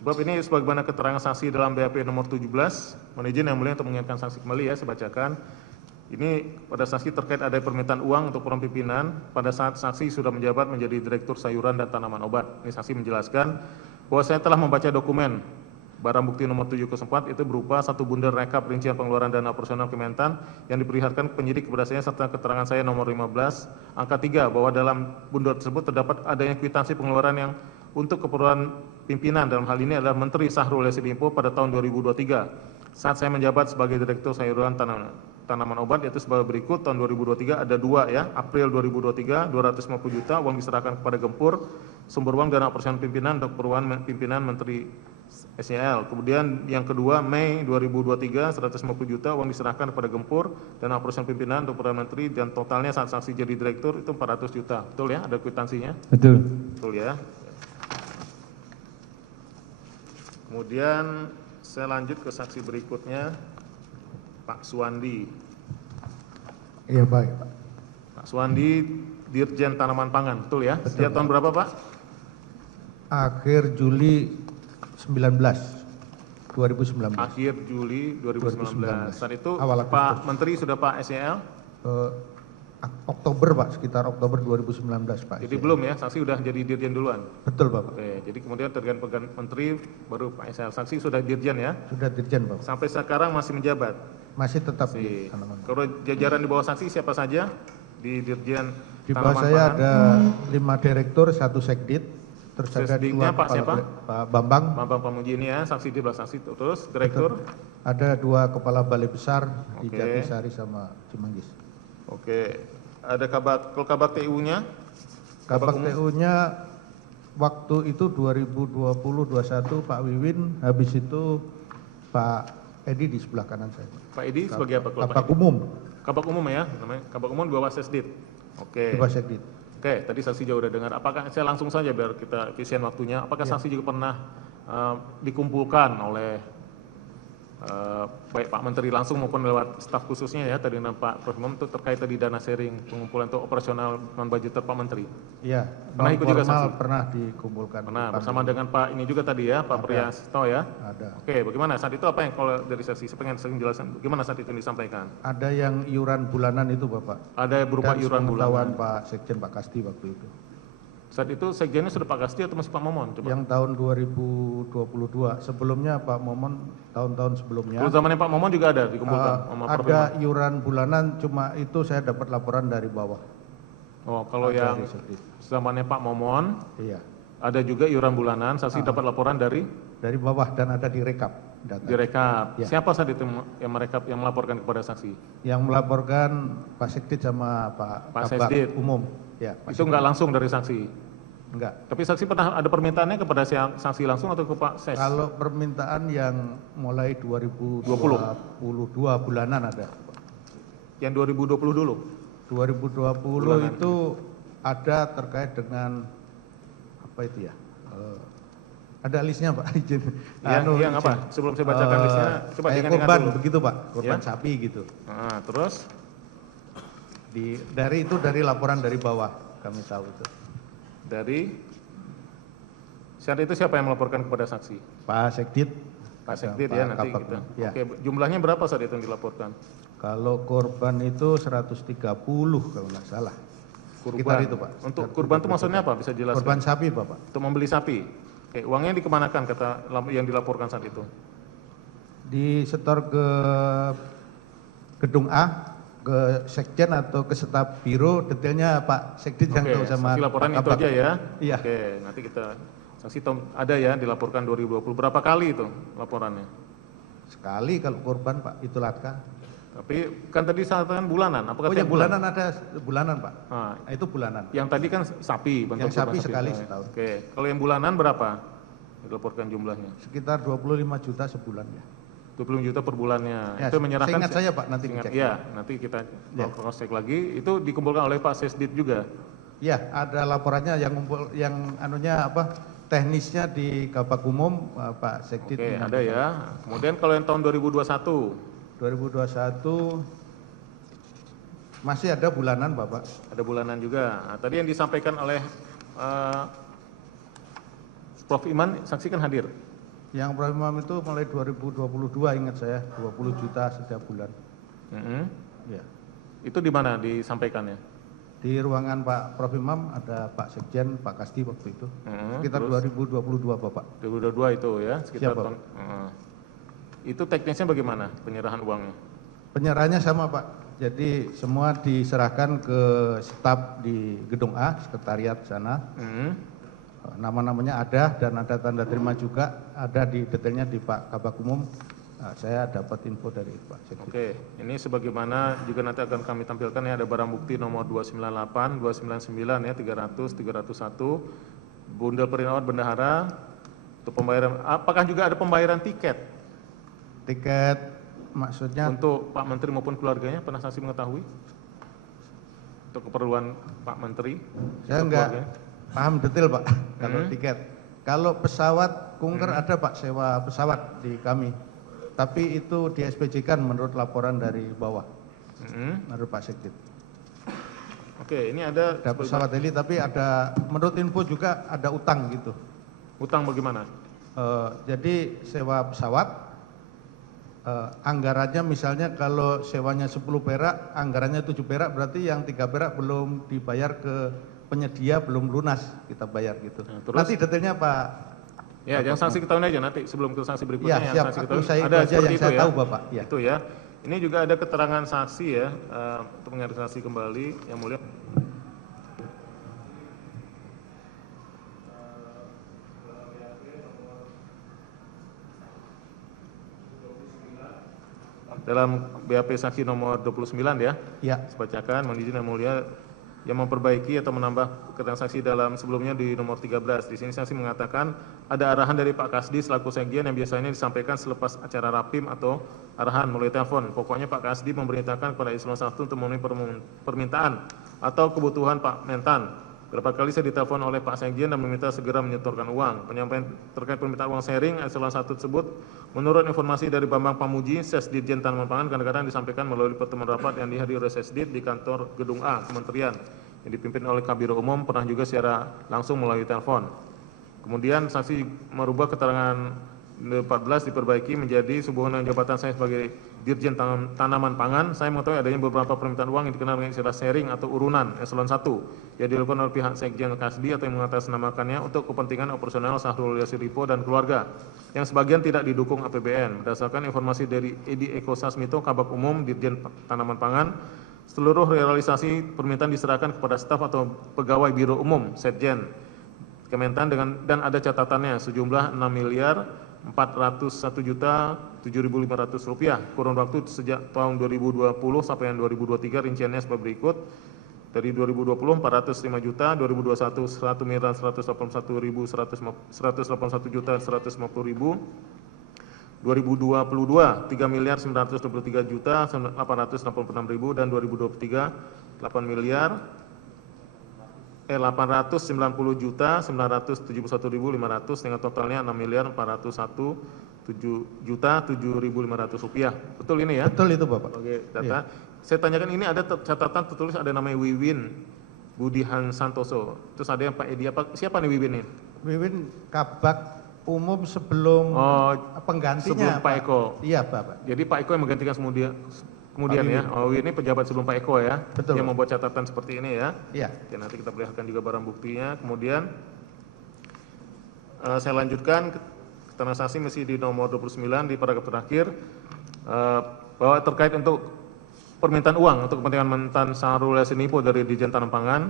Sebab ini sebagaimana keterangan saksi dalam BAP nomor 17, mohon izin yang mulia untuk mengingatkan saksi kembali ya, saya bacakan. Ini pada saksi terkait ada permintaan uang untuk peran pimpinan pada saat saksi sudah menjabat menjadi Direktur Sayuran dan Tanaman Obat. Ini saksi menjelaskan bahwa saya telah membaca dokumen barang bukti nomor 704 itu berupa satu bundel rekap rincian pengeluaran dana operasional Kementan yang diperlihatkan penyidik kepada saya serta keterangan saya nomor 15 angka 3 bahwa dalam bundel tersebut terdapat adanya kwitansi pengeluaran yang untuk keperluan pimpinan, dalam hal ini adalah Menteri Syahrul Yassin Limpo pada tahun 2023 saat saya menjabat sebagai Direktur Sayuran Tanaman Obat, yaitu sebagai berikut. Tahun 2023 ada dua ya, April 2023 250 juta uang diserahkan kepada Gempur, sumber uang dana operasional pimpinan untuk keperluan pimpinan Menteri SYL. Kemudian yang kedua Mei 2023 150 juta uang diserahkan kepada Gempur dan operasional pimpinan untuk Perdana Menteri dan totalnya saat saksi jadi direktur itu 400 juta. Betul ya? Ada kwitansinya? Betul. Betul ya. Kemudian saya lanjut ke saksi berikutnya, Pak Suwandi. Iya baik Pak. Pak Suwandi, Dirjen Tanaman Pangan, betul ya? Sejak tahun berapa Pak? Akhir Juli 2019. Akhir Juli 2019. Saat itu Awal Pak Menteri sudah Pak SYL? Oktober Pak, sekitar Oktober 2019 Pak. Jadi belum ya, saksi sudah jadi Dirjen duluan? Betul Bapak. Oke, jadi kemudian tergantung pegang Menteri baru Pak SYL. Saksi sudah Dirjen ya? Sudah Dirjen Bapak. Sampai sekarang masih menjabat? Masih tetap di Si. tanaman. Kalau jajaran di bawah saksi siapa saja di Dirjen Di bawah Tanaman saya Pangan? ada 5 direktur, 1 sekdit, terus ada Sekditnya 2 Pak siapa? Pak Bambang, Bambang Pamuji ini ya, saksi di belakang saksi. Terus direktur? ada 2 kepala balai besar di Oke. Jatisari sama Cimanggis. Oke, ada kalau kabak TU-nya? Kabak umum? TU-nya waktu itu 2020-21 Pak Wiwin, habis itu Pak Edi di sebelah kanan saya. Pak Edi sebagai apa? Kalau Pak Kabak Edi? umum, Kabak umum ya, namanya kabak umum di bawah Sesdit. Oke. di bawah sekdit. Oke, tadi saksi juga udah dengar. Apakah saya langsung saja biar kita efisien waktunya. Apakah saksi juga pernah dikumpulkan oleh baik Pak Menteri langsung maupun lewat staf khususnya ya tadi dengan Pak Prof. Imam itu terkait tadi dana sharing pengumpulan untuk operasional non budgeter Pak Menteri. Iya, Pernah ikut juga formal saksi? pernah dikumpulkan. Pernah Pak bersama dengan Pak ini juga tadi ya, Pak Priyasto ya. Ada. Oke, bagaimana saat itu apa yang kalau dari saksi? Saya pengen sering jelasin bagaimana saat itu disampaikan. Ada yang iuran bulanan itu Bapak. Ada berupa Dan iuran sepengetahuan bulanan. Pak Sekjen Pak Kasti waktu itu. Saat itu sekjennya sudah Pak Kasti atau masih Pak Momon? Coba. Yang tahun 2022, sebelumnya Pak Momon, tahun-tahun sebelumnya. Dulu zamannya Pak Momon juga ada dikumpulkan sama Prof. Ada Imam? iuran bulanan, cuma itu saya dapat laporan dari bawah. Oh, kalau Ada yang di Sekdit. zamannya Pak Momon Iya, ada juga iuran bulanan, saksi dapat laporan dari dari bawah dan ada di rekap data. direkap. Ya. Siapa saat itu yang merekap yang melaporkan kepada saksi? Yang melaporkan Pak Sekdit sama Pak Pak Kabak Sekdit. Umum. Ya, Pak Itu enggak langsung dari saksi. Enggak. Tapi saksi pernah ada permintaannya kepada saksi langsung atau ke Pak Ses? Kalau permintaan yang mulai 2022 bulanan ada. Yang 2020 dulu. 2020 itu ada terkait dengan apa itu ya? Ada listnya Pak, izin. Yang apa? Sebelum saya bacakan listnya, coba kayak diingat-ingat korban dulu. begitu Pak, korban Ya. sapi gitu. Nah, terus Dari laporan dari bawah kami tahu itu. dari saat itu siapa yang melaporkan kepada saksi? Pak Sekdit. Pak ada Sekdit Pak ya nanti Kabak. kita. Ya. Oke, jumlahnya berapa saat itu yang dilaporkan? Kalau korban itu 130 kalau nggak salah. Sekitar itu Pak. Untuk Sekitar kurban itu 30 maksudnya apa? Bisa jelaskan? Korban sapi Bapak. Untuk membeli sapi. Oke, uangnya dikemanakan kata yang dilaporkan saat itu? Disetor ke gedung A, ke Sekjen atau ke staf biro, detailnya Pak Sekjen yang tahu sama saksi laporan Pak itu Kabak. aja ya. Iya. Oke, nanti kita saksi tahu ada ya dilaporkan 2020. Berapa kali itu laporannya? Sekali kalau korban Pak, itu laka. Tapi kan tadi saatan bulanan. Apakah Oh tiap yang bulanan ada bulanan Pak. Nah, Nah, itu bulanan. yang tadi kan sapi, bentuk Yang sapi kurban sekali Oke. setahun. Oke, kalau yang bulanan berapa? Dilaporkan jumlahnya. Sekitar 25 juta sebulan ya. 20 juta per bulannya. Ya, Itu menyerahkan seingat saya Pak, nanti Ingat, dicek. ya, nanti kita Ya. cross check lagi. Itu dikumpulkan oleh Pak Sesdit juga. Ya, ada laporannya yang anunya apa? Teknisnya di Kabak Umum Pak Sekdit. Oke, ada ya. Kemudian kalau yang tahun 2021 2021 masih ada bulanan Bapak. ada bulanan juga. Nah, tadi yang disampaikan oleh Prof. Iman, saksi kan hadir. Yang Prof. Imam itu mulai 2022 ingat saya 20 juta setiap bulan. Mhm. Ya. Itu di mana disampaikannya? Di ruangan Pak Prof. Imam ada Pak Sekjen, Pak Kasti waktu itu. Sekitar terus? 2022 Bapak. 2022 itu ya, sekitar Siapa? tahun. Itu teknisnya bagaimana penyerahan uangnya? Penyerahannya sama Pak. Jadi semua diserahkan ke staf di gedung A, sekretariat sana. Nama-namanya ada dan ada tanda terima juga, ada di detailnya di Pak Kabak Umum. Saya dapat info dari Pak Sekjen. Oke, ini sebagaimana juga nanti akan kami tampilkan ya, ada barang bukti nomor 298, 299 ya, 300, 301, bundel perinawan bendahara, Untuk pembayaran, apakah juga ada pembayaran tiket Tiket maksudnya untuk Pak Menteri maupun keluarganya? Pernah saksi mengetahui? Untuk keperluan Pak Menteri? saya atau nggak keluarganya? paham detail Pak kalau tiket. Kalau pesawat kunker ada Pak, sewa pesawat di kami. Tapi itu di SPJ-kan menurut laporan dari bawah, menurut Pak Sekjen. Oke, ini ada Ada pesawat heli, tapi ada menurut info juga ada utang gitu. utang bagaimana? Jadi sewa pesawat, anggarannya misalnya kalau sewanya 10 perak, anggarannya 7 perak, berarti yang 3 perak belum dibayar ke penyedia, belum lunas kita bayar gitu. Nah, terus? Nanti detailnya Pak. Ya, yang saksi ketahui aja nanti sebelum ke saksi berikutnya Ya, yang siap. saksi Aku ketahui. saya itu Ada aja seperti yang itu saya ya. tahu Bapak. Ya. Itu ya. Ini juga ada keterangan saksi ya, untuk mengarisasi kembali yang mulia. Dalam BAP saksi nomor 29 ya. Ya. Saya bacakan, mohon izin yang mulia, yang memperbaiki atau menambah keterangan saksi dalam sebelumnya di nomor 13. Di sini saksi mengatakan ada arahan dari Pak Kasdi selaku sekjen yang biasanya disampaikan selepas acara rapim atau arahan melalui telepon. Pokoknya Pak Kasdi memerintahkan kepada Eselon 1 untuk memenuhi permintaan atau kebutuhan Pak Mentan. Berapa kali saya ditelepon oleh Pak Sekjen dan meminta segera menyetorkan uang. Penyampaian terkait permintaan uang sharing Eselon 1 tersebut menurut informasi dari Bambang Pamuji, Sesditjen Tanaman Pangan, kadang-kadang disampaikan melalui pertemuan rapat yang dihadiri oleh Sesdit di kantor Gedung A, Kementerian, yang dipimpin oleh Kabiro Umum, pernah juga secara langsung melalui telepon. Kemudian saksi merubah keterangan 14 diperbaiki menjadi hubungan jabatan saya sebagai Dirjen Tanaman Pangan. Saya mengetahui adanya beberapa permintaan uang yang dikenal dengan istilah sharing atau urunan Eselon 1 yang dilakukan oleh pihak Sekjen Kasdi atau yang mengatasnamakannya untuk kepentingan operasional Syahrul Yassin Limpo dan keluarga yang sebagian tidak didukung APBN. Berdasarkan informasi dari Edi Eko Sasmito, Kabak Umum Dirjen Tanaman Pangan, seluruh realisasi permintaan diserahkan kepada staf atau pegawai Biro Umum Sekjen Kementan dan ada catatannya sejumlah 6.401.007.500 rupiah kurun waktu sejak tahun 2020 sampai yang 2023, rinciannya sebagai berikut. Dari 2020 405 juta, 2021 1.181.150.000, 2022 3.923.886.000 dan 2023 890.971.500 dengan totalnya 6.401.7.007.500 rupiah. Betul ini ya? Betul itu Bapak. Oke, data. Saya tanyakan ini ada catatan tertulis ada namanya Wiwin Budihan Santoso. Terus ada yang Pak Edi, siapa nih Wiwin ini? Wiwin Kabak Umum sebelum penggantinya sebelum Pak Eko. Iya Bapak. Jadi Pak Eko yang menggantikan kemudian ya. Oh, ini pejabat sebelum Pak Eko ya. Betul. Yang membuat catatan seperti ini ya. Iya. Oke, nanti kita perlihatkan juga barang buktinya. Kemudian saya lanjutkan keterangan saksi masih di nomor 29 di paragraf terakhir, bahwa terkait untuk permintaan uang untuk kepentingan Mentan Syahrul Yassin Limpo dari Dirjen Tanam Pangan,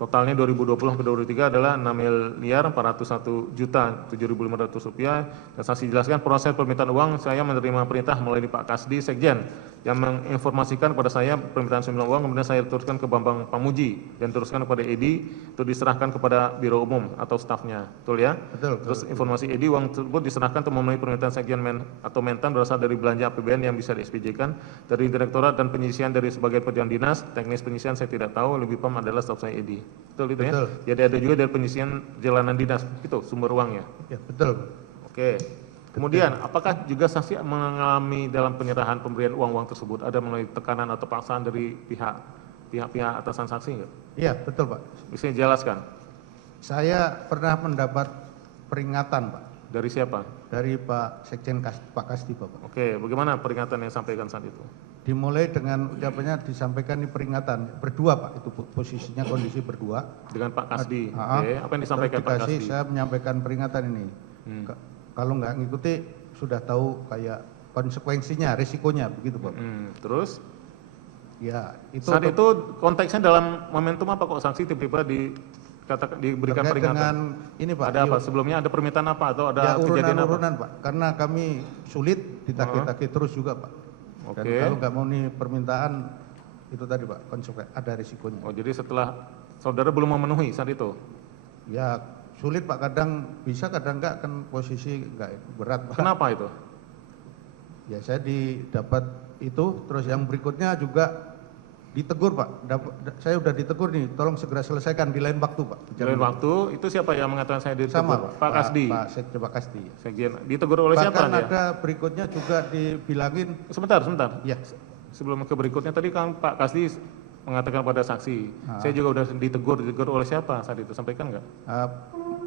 totalnya 2020 sampai 2023 adalah 6.401.007.500 rupiah. Dan saksi jelaskan proses permintaan uang, saya menerima perintah melalui Pak Kasdi Sekjen yang menginformasikan kepada saya permintaan sejumlah uang, kemudian saya teruskan ke Bambang Pamuji dan teruskan kepada Edi untuk diserahkan kepada Biro Umum atau stafnya. Betul ya? Betul. Terus informasi Edi, uang tersebut diserahkan untuk memenuhi permintaan Sekjen atau Mentan berasal dari belanja APBN yang bisa di-SPJ-kan dari Direktorat dan penyisian dari sebagai pejabat dinas. Teknis penyisian saya tidak tahu, lebih paham adalah staf saya Edi. Betul itu ya? Betul. Jadi ada juga dari penyisian jalanan dinas, itu sumber uangnya. Ya, betul. Oke. Kemudian, apakah juga saksi mengalami dalam penyerahan pemberian uang-uang tersebut ada melalui tekanan atau paksaan dari pihak atasan saksi enggak? Iya, betul Pak. Bisa dijelaskan? Saya pernah mendapat peringatan Pak Dari siapa? dari Pak Sekjen Pak Kasdi Bapak. Oke, bagaimana peringatan yang disampaikan saat itu? Dimulai dengan ucapannya disampaikan ini peringatan berdua Pak, itu posisinya kondisi berdua. Dengan Pak Kasdi. Ah, Oke, apa yang disampaikan Pak dikasih, Kasdi? saya menyampaikan peringatan ini. Kalau nggak ngikuti sudah tahu kayak konsekuensinya, risikonya begitu Bapak. Terus? Ya, itu Saat itu konteksnya dalam momentum apa kok saksi tiba-tiba diberikan terkait peringatan? dengan ini Pak. Ada apa? Sebelumnya ada permintaan apa atau ada Ya kejadian apa? urunan-urunan Pak, karena kami sulit ditagih-tagih terus juga Pak. Dan Oke. kalau nggak mau nih permintaan itu tadi Pak, ada risikonya. Oh, jadi setelah saudara belum memenuhi saat itu? Ya sulit Pak, kadang bisa kadang enggak, kan posisi enggak berat Pak. Kenapa itu? Ya saya didapat itu, terus yang berikutnya juga ditegur Pak. Saya udah ditegur nih, tolong segera selesaikan di lain waktu Pak. Di lain waktu, itu siapa yang mengatakan saya ditegur? Sama Pak Kasdi. Pak Kasdi. Sekjen. Ditegur oleh siapa Bahkan dia? ada berikutnya juga dibilangin, Sebentar. ya Sebelum ke berikutnya tadi kan Pak Kasdi mengatakan pada saksi. Saya juga udah ditegur oleh siapa saat itu? Sampaikan nggak?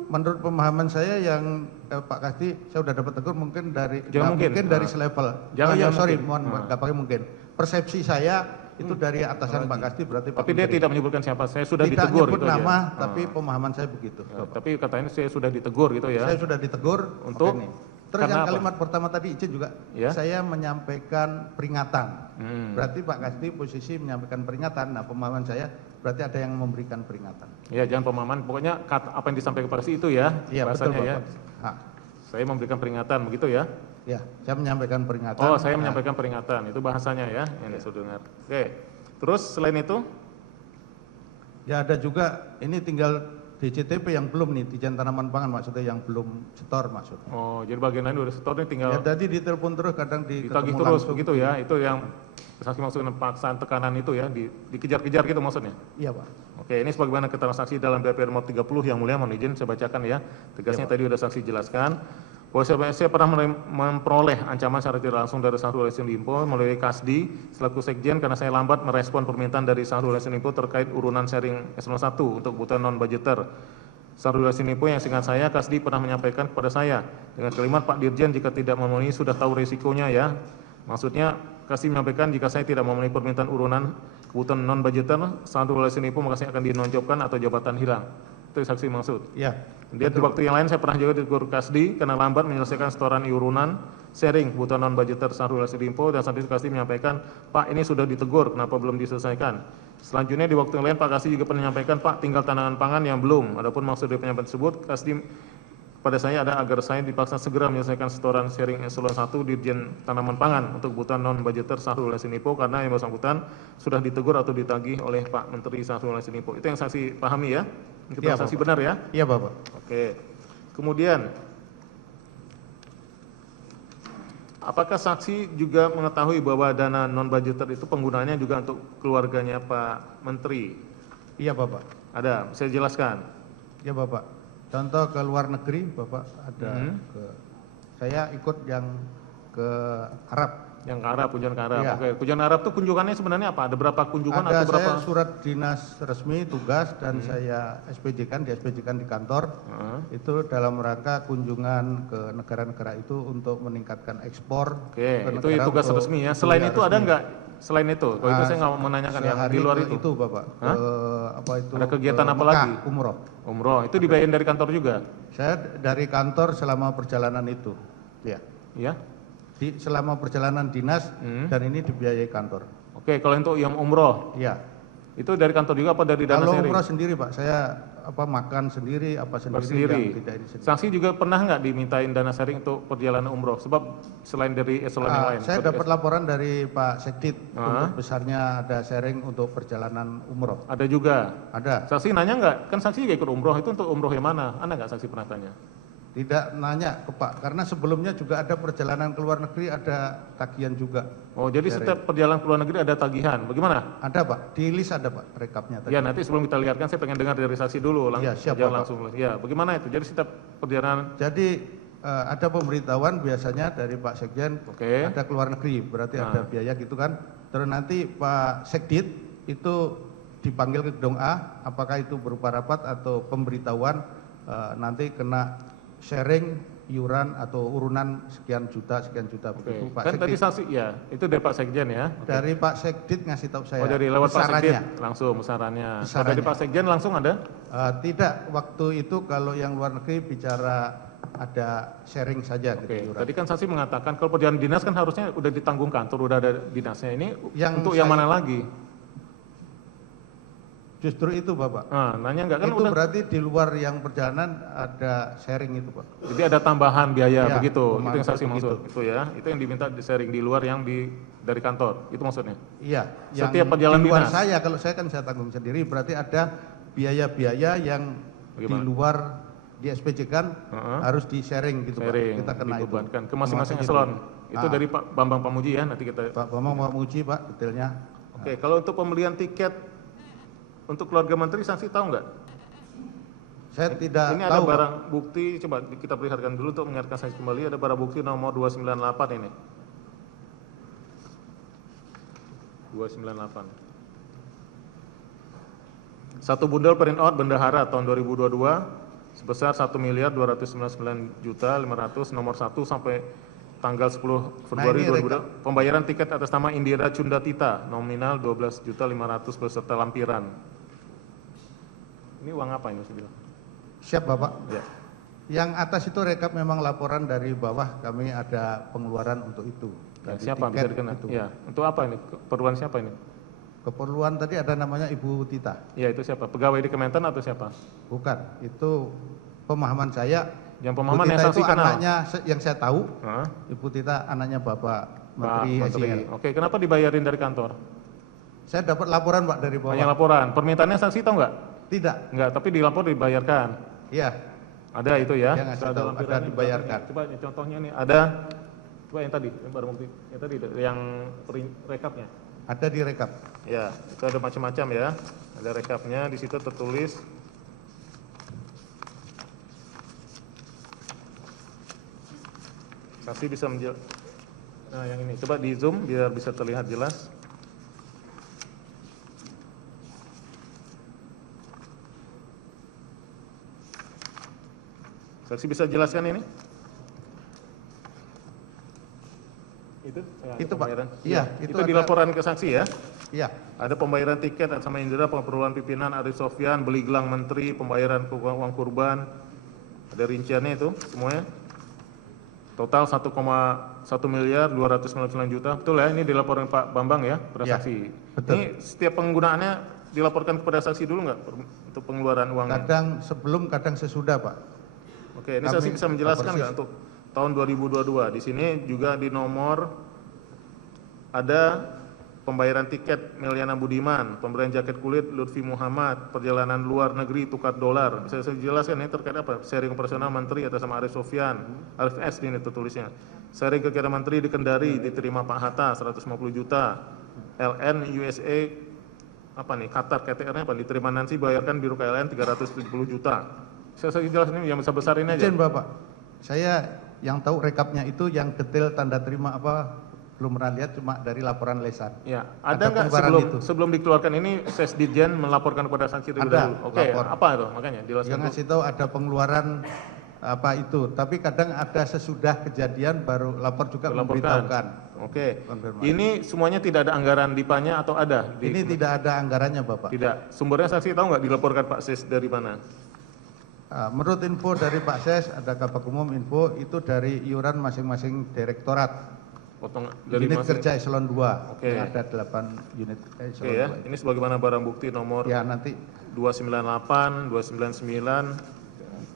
menurut pemahaman saya yang Pak Kasdi, saya udah dapat tegur mungkin dari Jangan mungkin. dari selevel. Jangan sorry, mungkin. mohon nggak pakai mungkin. Persepsi saya itu dari atasan Pak Kasdi, berarti Pak Tapi dia Menteri. tidak menyebutkan siapa. Saya sudah Tidak ditegur nyebut gitu nama, aja. tapi pemahaman saya begitu. Tapi katanya saya sudah ditegur gitu ya. Saya sudah ditegur Untuk? makanya. Terus Karena yang apa? kalimat pertama tadi izin juga, Ya. saya menyampaikan peringatan. Hmm. Berarti Pak Kasdi posisi menyampaikan peringatan. Nah, pemahaman saya berarti ada yang memberikan peringatan. Ya, jangan pemahaman. Pokoknya apa yang disampaikan pada si itu ya. Iya betul bahasanya ya. Pak. Ha, Saya memberikan peringatan begitu ya. ya, saya menyampaikan peringatan. Oh, saya Nah, menyampaikan peringatan. Itu bahasanya ya. Ini sudah dengar. Oke. Terus selain itu? Ya ada juga, ini tinggal DCTP yang belum nih, Dijen Tanaman Pangan maksudnya, yang belum setor maksudnya. Oh, jadi bagian lain udah setor nih tinggal Ya tadi ditelepon terus, kadang ditagih ketemu terus langsung. begitu ya. Itu yang saksi maksudnya paksaan tekanan itu ya, dikejar-kejar gitu maksudnya. Iya Pak. Oke, ini sebagaimana keterangan saksi dalam BAP nomor 30 yang mulia, mohon izin saya bacakan ya. Tegasnya tadi sudah saksi jelaskan. Bahwa saya pernah memperoleh ancaman secara tidak langsung dari Syahrul Yassin Limpo melalui Kasdi selaku sekjen karena saya lambat merespon permintaan dari Syahrul Yassin Limpo terkait urunan sharing eselon 1 untuk kebutuhan non budgeter. Syahrul Yassin Limpo yang singkat saya, Kasdi pernah menyampaikan kepada saya dengan kalimat Pak Dirjen jika tidak memenuhi sudah tahu risikonya ya. Maksudnya Kasdi menyampaikan jika saya tidak memenuhi permintaan urunan kebutuhan non budgeter, Syahrul Yassin Limpo maka saya akan dinonjolkan atau jabatan hilang. Itu saksi maksud. Iya. Dia di waktu yang lain saya pernah juga ditegur Kasdi karena lambat menyelesaikan setoran iuran sharing kebutuhan non budgeter Syahrul Yassin Limpo dan saat itu Kasdi menyampaikan, Pak ini sudah ditegur, kenapa belum diselesaikan? Selanjutnya di waktu yang lain Pak Kasdi juga pernah menyampaikan, Pak tinggal tanaman pangan yang belum. Adapun maksud dari penyampaian tersebut, Kasdi pada saya ada agar saya dipaksa segera menyelesaikan setoran sharing eselon 1 Dirjen Tanaman Pangan untuk kebutuhan non budgeter Syahrul Yassin Limpo karena yang bersangkutan sudah ditegur atau ditagih oleh Pak Menteri Syahrul Yassin Limpo. Itu yang saksi pahami ya? Itu Iya, saksi Bapak. benar ya? Iya Bapak. Oke. Kemudian, apakah saksi juga mengetahui bahwa dana non budgeter itu penggunaannya juga untuk keluarganya Pak Menteri? Iya Bapak. Ada, saya jelaskan. Iya Bapak. Contoh ke luar negeri Bapak ada saya ikut yang ke Arab. Yang ke Arab, kunjungan ke Arab. Iya. Oke, kunjungan Arab itu kunjungannya sebenarnya apa? Ada berapa kunjungan Ada atau berapa? saya surat dinas resmi tugas dan saya SPJ-kan, di kantor. Itu dalam rangka kunjungan ke negara-negara itu untuk meningkatkan ekspor. Oke, ke itu negara tugas untuk resmi ya. Selain kuliah itu ada resmi. nggak? Selain itu, kalau itu saya nggak mau menanyakan yang Sehari di luar ke itu. Bapak. Hah? Ke, apa itu? Ada kegiatan ke apa Mekah, lagi? Umroh. Umroh, itu dibayarin dari kantor juga? Saya dari kantor selama perjalanan itu. Ya. Ya. Selama perjalanan dinas dan ini dibiayai kantor. Oke, kalau untuk yang umroh, Iya. itu dari kantor juga apa dari dana Kalau sharing? umroh sendiri Pak, saya makan sendiri, apa sendiri, Sendiri. yang tidak ini sendiri. Saksi juga pernah nggak dimintain dana sharing untuk perjalanan umroh? Sebab selain dari eselon yang lain. Saya dapat laporan dari Pak Sekdit Ah. untuk besarnya ada sharing untuk perjalanan umroh. Ada juga. Ada. Saksi nanya nggak? Kan saksi juga ikut umroh, itu untuk umroh yang mana? Ada nggak saksi pernah tanya? Tidak nanya ke Pak, karena sebelumnya juga ada perjalanan ke luar negeri, ada tagihan juga. Oh, jadi setiap perjalanan ke luar negeri ada tagihan. Bagaimana? Ada Pak, di list ada Pak rekapnya tadi. Ya, nanti sebelum kita lihatkan saya pengen dengar dari saksi dulu. Ya, siap, jangan Bapak. langsung. Ya, bagaimana itu? Jadi setiap perjalanan, Jadi ada pemberitahuan biasanya dari Pak Sekjen, oke. ada ke luar negeri, berarti ada biaya gitu kan. Terus nanti Pak Sekdit itu dipanggil ke gedung A, apakah itu berupa rapat atau pemberitahuan, nanti kena sharing iuran atau urunan sekian juta begitu Pak Kan tadi Sekdit. saksi, ya, itu dari Pak Sekjen ya? Dari Pak Sekdit ngasih tahu saya. Oh, dari lewat Pak besarannya. Sekjen langsung besarannya. Kalau Besarannya. dari Pak Sekjen langsung ada? Tidak, waktu itu kalau yang luar negeri bicara ada sharing saja Oke. gitu iuran. Tadi kan saksi mengatakan kalau perjalanan dinas kan harusnya udah ditanggung kantor, udah ada dinasnya. Ini Yang untuk yang saya- mana lagi? Justru itu Bapak. Nah, nanya nggak kan Itu udah. berarti di luar yang perjalanan ada sharing itu Pak. Jadi ada tambahan biaya Ya, begitu. Itu tambahan yang saksi begitu. maksud. Itu ya. Itu yang diminta di sharing di luar yang dari kantor. Itu maksudnya. Iya, Setiap yang perjalanan di luar dinas. saya, kalau saya kan saya tanggung sendiri, berarti ada biaya-biaya yang Bagaimana? di luar di SPJ-kan harus di-sharing gitu Sharing, Pak. Kita kena itu. dibebankan ke masing-masing Itu. eselon. Itu dari Pak Bambang Pamuji ya, nanti kita. Pak Bambang mau uji Pak detailnya. Oke, kalau untuk pembelian tiket untuk keluarga menteri, saksi tahu nggak? Saya tidak Ini ada tahu Pak. barang bukti, coba kita perlihatkan dulu untuk mengingatkan saksi kembali. Ada barang bukti nomor 298 ini. 298. Satu bundel print out bendahara tahun 2022 sebesar 1.299.500 nomor 1 sampai tanggal 10 Februari Nah, ini 2022. Pembayaran tiket atas nama Indira Cundatita nominal 12.500.000 beserta lampiran. Ini uang apa ini Mas? Siap Bapak. Ya. Yang atas itu rekap memang laporan dari bawah, kami ada pengeluaran untuk itu. Ya, Dari siapa bisa tiket dikenal? itu. Ya, untuk apa ini? Keperluan siapa ini? Keperluan tadi ada namanya Ibu Tita. Ya, itu siapa? Pegawai di Kementan atau siapa? Bukan, itu pemahaman saya. Yang pemahaman Ibu yang Tita saksi itu kenal? anaknya yang saya tahu. Hah? Ibu Tita anaknya Bapak Pak Menteri Menteri. SDM. Oke, kenapa dibayarin dari kantor? Saya dapat laporan Pak dari bawah. Hanya laporan. Permintaannya saksi tahu nggak? Tidak. Enggak, tapi dilapor dibayarkan. Iya. Ada itu ya? Dia ngasih tahu, lampirannya, ada dibayarkan. Coba ini contohnya nih, ada coba yang tadi, yang barang bukti. Yang tadi yang rekapnya. Ada di rekap. Ya, itu ada macam-macam ya. Ada rekapnya, di situ tertulis saksi bisa Nah, yang ini coba di zoom biar bisa terlihat jelas. Saksi bisa jelaskan ini? Itu? Ya, Itu, Pak. pembayaran. Iya, itu itu ada- dilaporan ke saksi ya? Iya. Ada pembayaran tiket atas nama Indra, pengeperluan pimpinan Arif Sofyan, beli gelang menteri, pembayaran uang kurban. Ada rinciannya itu semuanya. Total 1,1 miliar 299 juta. Betul ya, ini dilaporkan Pak Bambang ya, kepada Ya, saksi. betul. Ini setiap penggunaannya dilaporkan kepada saksi dulu nggak untuk pengeluaran uangnya? Kadang sebelum, kadang sesudah Pak. Oke, ini Kami saksi bisa menjelaskan persis. nggak untuk tahun 2022? Di sini juga di nomor ada pembayaran tiket Meliana Budiman, pemberian jaket kulit Lutfi Muhammad, perjalanan luar negeri tukar dolar. Bisa saya jelaskan ini terkait apa? Sharing operasional menteri atas nama Arif Sofyan, Arif S ini tertulisnya. Sharing kegiatan menteri di Kendari diterima Pak Hatta 150 juta. LN USA apa nih? Qatar KTR-nya apa? Diterima Nancy bayarkan Biro KLN 370 juta. Saya jelaskan ini yang besar-besar ini aja. Izin Bapak, saya yang tahu rekapnya itu yang detail tanda terima apa belum pernah lihat, cuma dari laporan lesan. Ya, ada nggak pengeluaran sebelum dikeluarkan ini Sesdijen melaporkan kepada saksi terlebih Ada, dahulu? Oke, lapor. apa itu makanya Yang jelaskan. ngasih tahu ada pengeluaran apa itu, tapi kadang ada sesudah kejadian baru lapor juga memberitahukan. Oke. Konfirmasi. Ini semuanya tidak ada anggaran DIPA-nya atau ada? Ini tidak ada anggarannya Bapak. Tidak. Sumbernya saksi tahu nggak dilaporkan Pak Ses dari mana? Menurut info dari Pak Ses, ada Kabak Umum info itu dari iuran masing-masing direktorat. Potong dari Unit masing- kerja eselon 2. Oke. Yang ada 8 unit Oke eselon ya. 2. Ini sebagaimana barang bukti nomor Ya nanti 298, 299,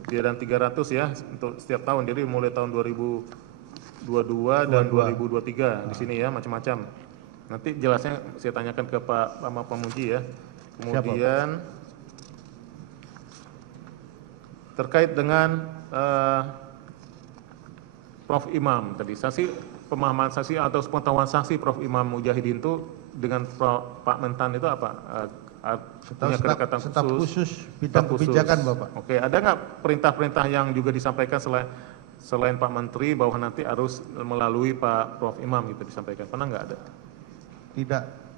dan 300 ya untuk setiap tahun. Jadi mulai tahun 2022 dan 2023 di sini ya macam-macam. Nanti jelasnya saya tanyakan ke Pak Pamuji ya. Kemudian terkait dengan Prof Imam tadi, saksi pemahaman saksi atau pengetahuan saksi Prof Imam Mujahidin itu dengan Pak Mentan itu apa? Punya kedekatan staf khusus Staf bidang khusus. kebijakan Bapak. Oke, ada nggak perintah-perintah yang juga disampaikan selain Pak Menteri bahwa nanti harus melalui Pak Prof Imam gitu disampaikan? Pernah nggak ada?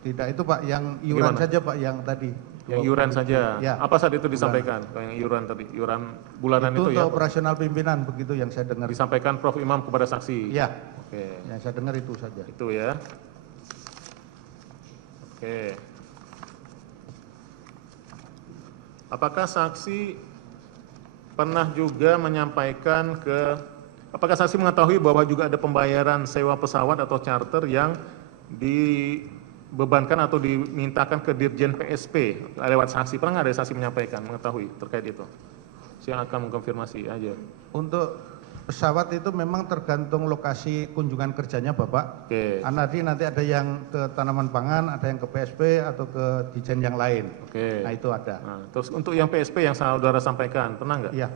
Tidak itu Pak, yang iuran Gimana? saja Pak yang tadi. Yang iuran saja. Ya. Apa saat itu disampaikan? Kalau yang iuran tadi, iuran bulanan Itu itu, untuk ya operasional pimpinan begitu yang saya dengar. disampaikan Prof Imam kepada saksi. Iya, Oke, yang saya dengar itu saja. itu ya. Oke. Apakah saksi pernah juga menyampaikan apakah saksi mengetahui bahwa juga ada pembayaran sewa pesawat atau charter yang dibebankan atau dimintakan ke Dirjen PSP lewat saksi? Pernah nggak ada saksi menyampaikan, mengetahui terkait itu? Saya akan mengkonfirmasi aja. Untuk pesawat itu memang tergantung lokasi kunjungan kerjanya Bapak. Oke. Nanti ada yang ke tanaman pangan, ada yang ke PSP atau ke Dijen yang lain. Oke. Nah itu ada. Nah, terus untuk yang PSP yang saudara sampaikan, pernah nggak? Iya.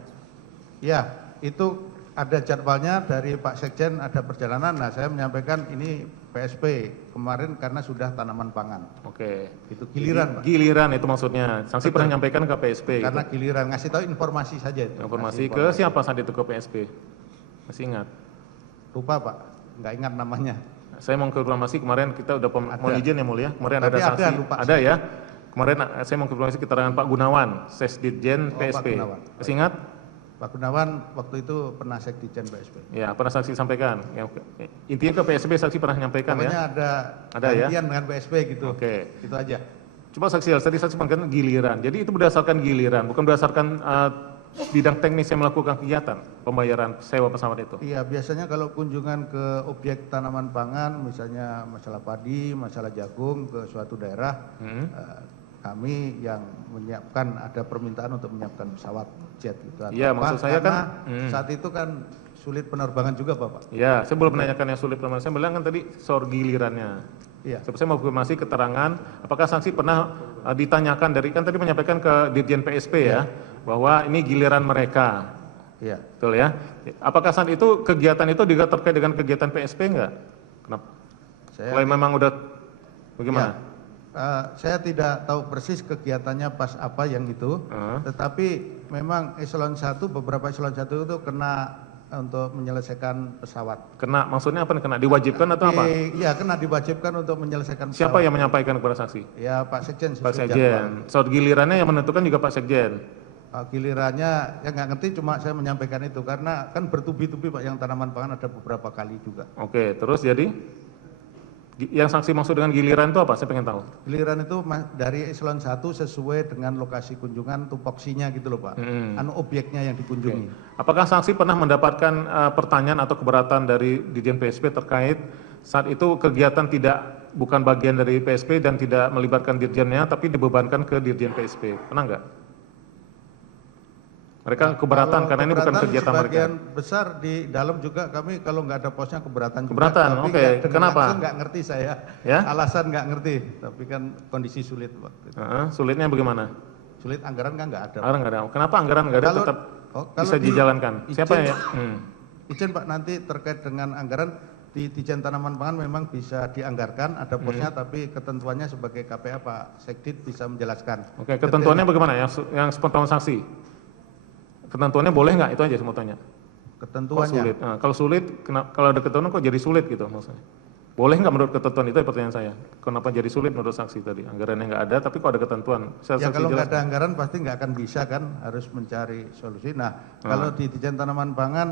Ya, itu ada jadwalnya dari Pak Sekjen, ada perjalanan. Nah, saya menyampaikan ini PSP kemarin karena sudah tanaman pangan. Oke. Itu giliran, Pak. Giliran itu maksudnya. Sanksi pernah nyampaikan ke PSP. Karena gitu. giliran, ngasih tahu informasi saja itu. Informasi Ngasih ke siapa saat itu ke PSP? Masih ingat? Lupa, Pak. Nggak ingat namanya. Saya mau konfirmasi kemarin kita udah mohon izin ya mulia. Kemarin Tapi ada sanksi. lupa. Ada ya. Kemarin saya mau konfirmasi keterangan Pak Gunawan, Sesditjen Oh, Pak PSP. Gunawan. Masih ingat? Pak Gunawan waktu itu pernah Sekjen PSP. Ya, pernah saksi sampaikan. Intinya ke PSP saksi pernah menyampaikan Pokoknya ya. ada ya? gantian dengan PSP gitu. Oke. Itu aja. Coba saksi tadi saksi mengatakan giliran. Jadi itu berdasarkan giliran, bukan berdasarkan bidang teknis yang melakukan kegiatan pembayaran sewa pesawat itu. Iya, biasanya kalau kunjungan ke objek tanaman pangan, misalnya masalah padi, masalah jagung ke suatu daerah, kami yang menyiapkan, ada permintaan untuk menyiapkan pesawat jet gitu. Iya, maksud saya Karena kan saat itu kan sulit penerbangan juga, Bapak. Ya, saya belum menanyakan yang sulit penerbangan. Saya bilang kan tadi soal gilirannya. Iya. Saya mau konfirmasi keterangan, apakah sanksi pernah ditanyakan dari, kan tadi menyampaikan ke Dirjen PSP ya, bahwa ini giliran mereka. Iya. Betul ya? Apakah saat itu kegiatan itu juga terkait dengan kegiatan PSP enggak? Kenapa? Kalau memang udah bagaimana? Ya, saya tidak tahu persis kegiatannya pas apa yang itu, tetapi memang eselon 1, beberapa eselon 1 itu kena untuk menyelesaikan pesawat. Kena, maksudnya apa? Kena diwajibkan atau apa? Iya, kena diwajibkan untuk menyelesaikan pesawat. Siapa yang menyampaikan kepada saksi? Ya, Pak Sekjen. Pak sesuai Sekjen. Soal gilirannya yang menentukan juga Pak Sekjen. Gilirannya, ya nggak ngerti, cuma saya menyampaikan itu karena kan bertubi-tubi Pak, yang tanaman pangan ada beberapa kali juga. Oke, terus jadi yang sanksi maksud dengan giliran itu apa? Saya pengen tahu. Giliran itu dari eselon 1 sesuai dengan lokasi kunjungan, tupoksinya gitu loh Pak. Anu objeknya yang dikunjungi. Apakah sanksi pernah mendapatkan pertanyaan atau keberatan dari Dirjen PSP terkait saat itu kegiatan bukan bagian dari PSP dan tidak melibatkan dirjennya tapi dibebankan ke Dirjen PSP? Pernah enggak? Mereka keberatan karena ini bukan kegiatan mereka. Sebagian besar di dalam juga kami kalau nggak ada posnya keberatan. Keberatan, juga, oke. Kenapa? Nggak ngerti saya. Ya? Alasan nggak ngerti. Tapi kan kondisi sulit waktu itu. Sulitnya bagaimana? Sulit, anggaran kan nggak ada. Anggaran nggak ada. Kenapa anggaran nggak ada tetap bisa dijalankan? Siapa ya? Izin Pak, nanti terkait dengan anggaran di Dijen Tanaman Pangan memang bisa dianggarkan, ada posnya, tapi ketentuannya sebagai KPA Pak Sekdit bisa menjelaskan. Oke, ketentuannya bagaimana? Yang sepengetahuan saksi? Ketentuannya boleh nggak? Itu aja saya mau tanya. Ketentuannya. Sulit. Nah, kalau sulit, kalau ada ketentuan kok jadi sulit gitu maksudnya? Boleh nggak menurut ketentuan itu? Pertanyaan saya. Kenapa jadi sulit menurut saksi tadi? Anggarannya nggak ada, tapi kok ada ketentuan? Ya kalau nggak ada anggaran pasti nggak akan bisa kan, harus mencari solusi. Nah, kalau di Dijen Tanaman Pangan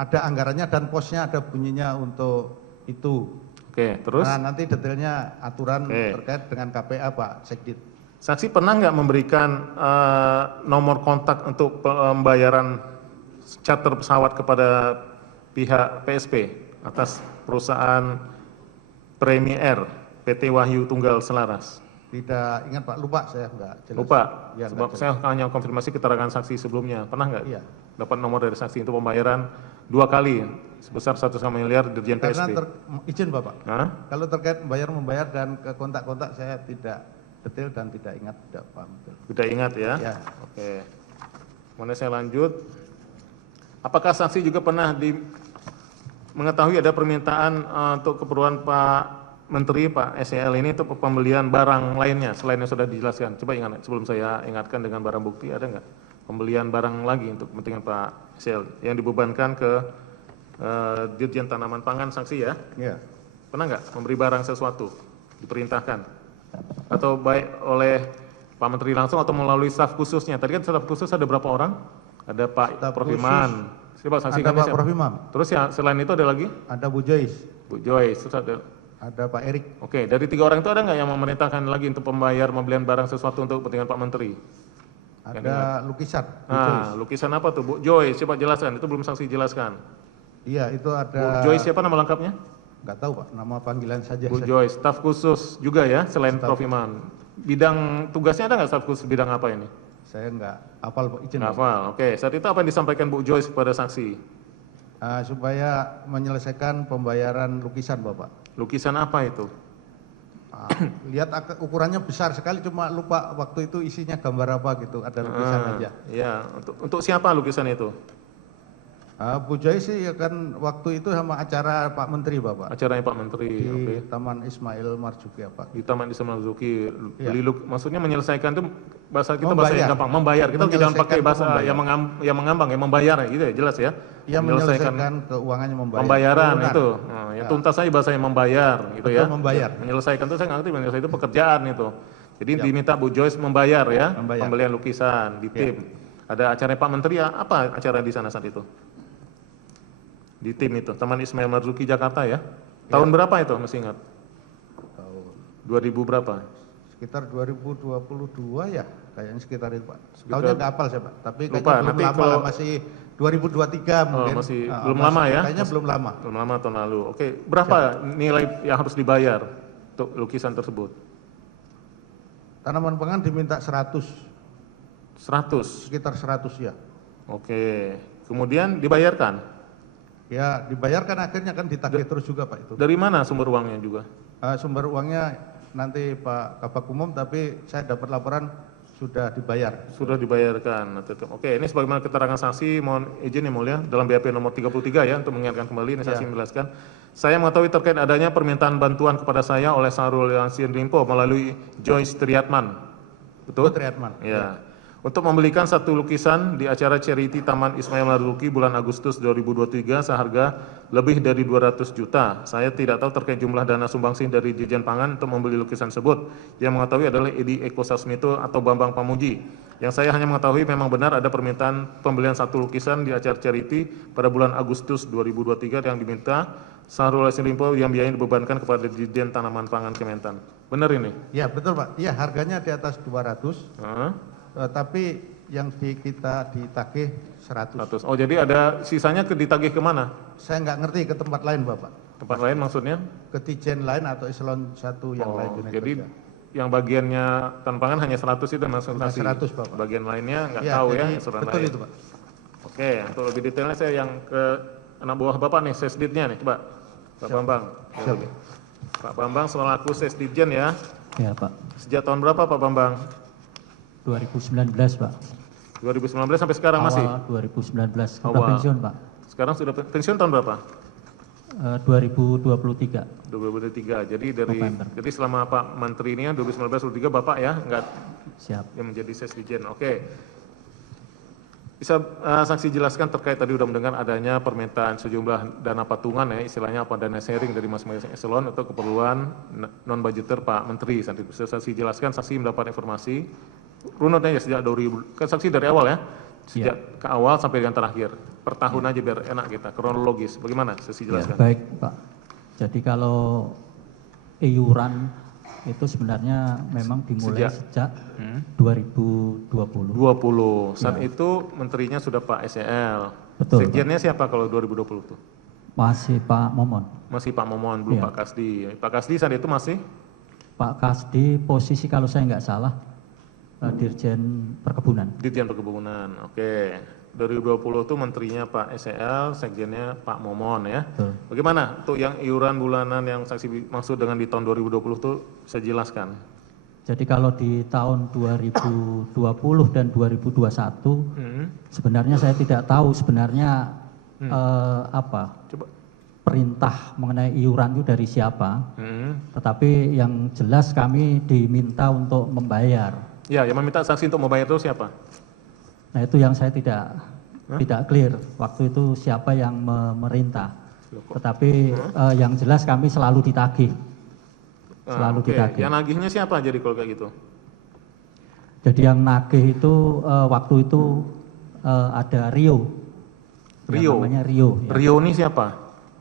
ada anggarannya dan posnya ada bunyinya untuk itu. Oke, terus? Nah, nanti detailnya aturan terkait dengan KPA Pak Sekdit. Saksi pernah nggak memberikan nomor kontak untuk pembayaran charter pesawat kepada pihak PSP atas perusahaan Premier PT Wahyu Tunggal Selaras? Tidak ingat Pak, lupa saya nggak jelas. Lupa? Ya, Sebab saya hanya konfirmasi keterangan saksi sebelumnya. Pernah nggak? Iya. Dapat nomor dari saksi untuk pembayaran 2 kali sebesar 1,5 miliar Dirjen PSP. Karena izin Bapak, Hah? kalau terkait membayar dan ke kontak-kontak saya tidak detail dan tidak ingat, tidak paham. Tidak ingat ya? Ya. Oke. Kemudian saya lanjut. Apakah saksi juga pernah mengetahui ada permintaan untuk keperluan Pak Menteri, Pak SEL ini untuk pembelian barang lainnya selain yang sudah dijelaskan? Coba ingat, sebelum saya ingatkan dengan barang bukti, ada nggak pembelian barang lagi untuk kepentingan Pak SEL yang dibebankan ke Dirjen Tanaman Pangan saksi ya? Iya. Pernah nggak memberi barang sesuatu diperintahkan? Atau baik oleh Pak Menteri langsung atau melalui staf khususnya? Tadi kan staf khusus ada berapa orang? Ada Pak Prof Iman. Siapa saksikan? Ada Pak Prof Imam. Terus ya selain itu ada lagi? Ada Bu Joyce. Bu Joyce. Terus ada Pak Erik. Oke, dari 3 orang itu ada nggak yang memerintahkan lagi untuk pembelian barang sesuatu untuk kepentingan Pak Menteri? Ada lukisan. Bu Nah, Joyce. lukisan apa tuh? Bu Joyce, coba jelaskan. Itu belum saksi jelaskan. Iya, itu ada. Bu Joyce siapa nama lengkapnya? Nggak tahu Pak, nama panggilan saja. Bu Joyce, staf khusus juga ya selain Prof Iman. Bidang tugasnya ada nggak staf khusus bidang apa ini? Saya nggak hafal Pak, izin. Nggak hafal. Oke, saat itu apa yang disampaikan Bu Joyce kepada saksi? Supaya menyelesaikan pembayaran lukisan Bapak. Lukisan apa itu? Lihat ukurannya besar sekali, cuma lupa waktu itu isinya gambar apa gitu, ada lukisan aja. Ya, untuk siapa lukisan itu? Bu Joy sih ya kan waktu itu sama acara Pak Menteri Bapak. Acaranya Pak Menteri, Di oke. Taman Ismail Marzuki apa. Di Taman Ismail Marzuki, Iya. maksudnya menyelesaikan itu bahasa kita Membayar. bahasa yang gampang, membayar. Kita jangan pakai Menyelesaikan bahasa membayar. yang mengambang, yang membayar gitu ya, jelas ya. Iya, menyelesaikan keuangannya membayar. Pembayaran Benar. itu, nah, yang tuntas saja bahasa yang membayar gitu Betul, ya. membayar. Menyelesaikan itu saya nggak ngerti, menyelesaikan itu pekerjaan itu. Jadi diminta Bu Joyce membayar ya, Membayar. pembelian lukisan di tim. Ada acara Pak Menteri ya, apa acara di sana saat itu? Di tim itu, Taman Ismail Marzuki Jakarta ya. Tahun berapa itu masih ingat? Tahun 2000 berapa? sekitar 2022 ya, kayaknya sekitar itu Pak. Sekitar- Tahunnya nggak hafal saya Pak, tapi Lupa, kayaknya belum nanti lama kalau- lah, masih 2023 mungkin. masih belum lama ya? Kayaknya belum lama. Belum lama tahun lalu. Oke, berapa nilai yang harus dibayar untuk lukisan tersebut? Tanaman pangan diminta 100, 100. sekitar 100 ya. Oke. Kemudian dibayarkan. Ya dibayarkan, akhirnya kan ditagih terus juga Pak itu. Dari mana sumber uangnya juga? Sumber uangnya nanti Pak Kabak Umum, tapi saya dapat laporan sudah dibayar. Sudah dibayarkan. Oke, ini sebagaimana keterangan saksi, mohon izin yang mulia, dalam BAP nomor 33 ya, untuk mengingatkan kembali, ini saksi menjelaskan. Saya mengetahui terkait adanya permintaan bantuan kepada saya oleh Syahrul Yassin Limpo melalui Joyce Triatman. Betul? Triatman. Ya. Untuk membelikan satu lukisan di acara charity Taman Ismail Marzuki bulan Agustus 2023 seharga lebih dari 200 juta. Saya tidak tahu terkait jumlah dana sumbangsih dari Dirjen Pangan untuk membeli lukisan tersebut. Yang mengetahui adalah Edi Eko Sasmito atau Bambang Pamuji. Yang saya hanya mengetahui memang benar ada permintaan pembelian satu lukisan di acara charity pada bulan Agustus 2023 yang diminta Syahrul Yassin Limpo yang biayanya dibebankan kepada Dirjen Tanaman Pangan Kementan. Benar ini? Ya betul Pak, iya harganya di atas 200. Tapi yang kita ditagih 100. 100. Oh jadi ada sisanya ditagih kemana? Saya nggak ngerti ke tempat lain Bapak. Tempat lain maksudnya? Ke Tijen lain atau eselon 1 yang lain. di Jadi Negeri. yang bagiannya tanpangan hanya 100 itu maksud Hanya saksi. 100, Bapak. Bagian lainnya nggak Ya, tahu ya jadi eselon betul lain. itu Pak. Oke, untuk lebih detailnya saya yang ke anak buah Bapak nih, Sesditnya nih, coba. Pak Bambang. Pak Bambang selaku Sesditjen ya. Ya Pak, Sejak tahun berapa Pak Bambang? 2019 Pak. 2019 sampai sekarang masih? Awal 2019, sudah Awal. pensiun Pak. Sekarang sudah pensiun tahun berapa? 2023. 2023. Jadi November. jadi selama Pak Menteri ini 2019-2023 Bapak ya nggak Siap. yang menjadi Sesdijen. Oke. Bisa saksi jelaskan terkait tadi sudah mendengar adanya permintaan sejumlah dana patungan ya, istilahnya apa dana sharing dari masing-masing eselon untuk keperluan non budgeter Pak Menteri. Nanti bisa saksi jelaskan, saksi mendapat informasi runutnya ya sejak 2000, kan saksi dari awal ya, sejak ke awal sampai yang terakhir. Per tahun aja biar enak kita, kronologis. Bagaimana saksi Ya, jelaskan? baik Pak. Jadi kalau iuran itu sebenarnya memang dimulai sejak 2020. 20. Saat itu menterinya sudah Pak SEL. Betul, Sekjennya siapa kalau 2020 itu? Masih Pak Momon. Masih Pak Momon, belum Iya. Pak Kasdi. Pak Kasdi saat itu masih Pak Kasdi posisi kalau saya nggak salah Dirjen Perkebunan. Dirjen Perkebunan. Oke. 2020 itu menterinya Pak SEL, sekjennya Pak Momon ya. Betul. Bagaimana untuk yang iuran bulanan yang saksi maksud dengan di tahun 2020 itu saya jelaskan. Jadi kalau di tahun 2020 dan 2021 sebenarnya saya tidak tahu sebenarnya apa Coba. perintah mengenai iuran itu dari siapa. Tetapi yang jelas kami diminta untuk membayar. Ya, yang meminta saksi untuk membayar itu siapa? Nah itu yang saya tidak clear waktu itu siapa yang memerintah. Tetapi yang jelas kami selalu ditagih. Selalu Oke. ditagih. Yang nagihnya siapa jadi kalau kayak gitu? Jadi yang nagih itu waktu itu ada Rio. Yang Rio. namanya Rio. Ya. Rio ini siapa?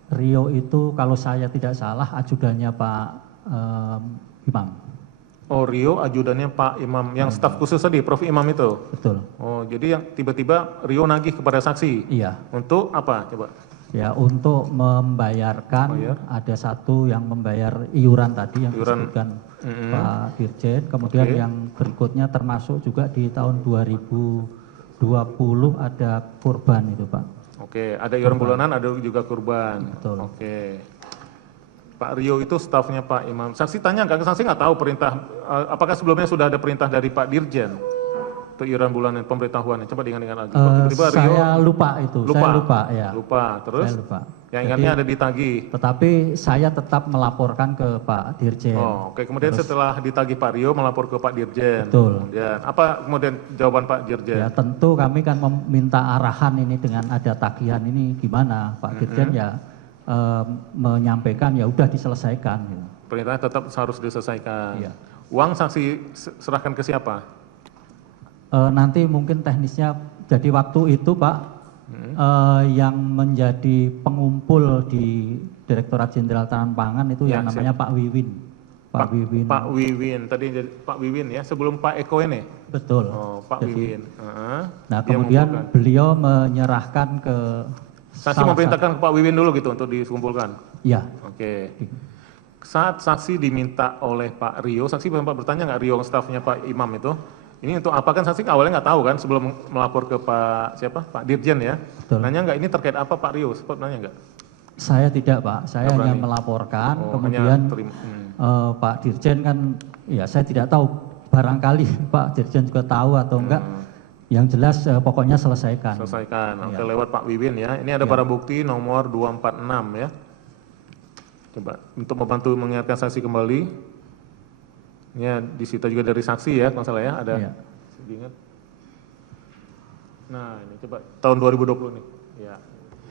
Rio itu kalau saya tidak salah ajudannya Pak Imam. Oh, Rio ajudannya Pak Imam yang staf khusus tadi, Prof Imam itu. Betul. Oh, jadi yang tiba-tiba Rio nagih kepada saksi. Iya. Untuk apa? Coba. Ya untuk membayarkan ada satu yang membayar iuran tadi yang Iuran. disebutkan Pak Dirjen. Kemudian Oke. yang berikutnya termasuk juga di tahun 2020 ada kurban itu Pak. Oke, ada iuran bulanan, ada juga kurban. Betul. Oke. Pak Rio itu stafnya Pak Imam. Saksi tanya nggak? Saksi nggak tahu perintah, apakah sebelumnya sudah ada perintah dari Pak Dirjen untuk iuran bulanan pemberitahuannya? Coba diingat-ingat lagi. Tiba-tiba Rio Saya lupa itu, saya lupa ya. Lupa, terus? Saya lupa. Yang ingatnya ada ditagih. Tetapi saya tetap melaporkan ke Pak Dirjen. Oh, oke. Kemudian setelah ditagih Pak Rio melapor ke Pak Dirjen. Betul. Kemudian apa kemudian jawaban Pak Dirjen? Ya tentu kami kan meminta arahan ini dengan ada tagihan ini gimana. Pak Dirjen ya menyampaikan ya udah diselesaikan. Gitu. Perintahnya tetap harus diselesaikan. Iya. Uang saksi serahkan ke siapa? Nanti mungkin teknisnya, jadi waktu itu Pak, yang menjadi pengumpul di Direktorat Jenderal Tahanan Pangan itu Ya, yang namanya Pak Wiwin. Pak Wiwin. Pak Wiwin, tadi jadi Pak Wiwin ya, sebelum Pak Eko ini? Betul. Oh, Pak Jadi, Wiwin. Nah Dia kemudian mengumpulkan. beliau menyerahkan ke Saksi salah memerintahkan ke Pak Wiwin dulu gitu untuk dikumpulkan? Ya, Oke. Saat saksi diminta oleh Pak Rio, saksi sempat bertanya nggak Rio, stafnya Pak Imam itu, ini untuk apa? Kan saksi awalnya nggak tahu kan sebelum melapor ke Pak siapa? Pak Dirjen ya. Betul. Nanya nggak ini terkait apa Pak Rio? Sempat nanya nggak? saya tidak Pak, saya Nggak hanya berani. melaporkan, Oh, kemudian hanya terima. Pak Dirjen kan, ya saya tidak tahu, barangkali Pak Dirjen juga tahu atau enggak, yang jelas pokoknya selesaikan. Selesaikan. Oke, Ya. lewat Pak Wiwin ya. Ini ada barang bukti nomor 246 ya. Coba untuk membantu mengingatkan saksi kembali. Ini disita juga dari saksi ya, kalau salah ya, ada. Iya. Diingat. Nah, ini coba tahun 2020 nih. Ya.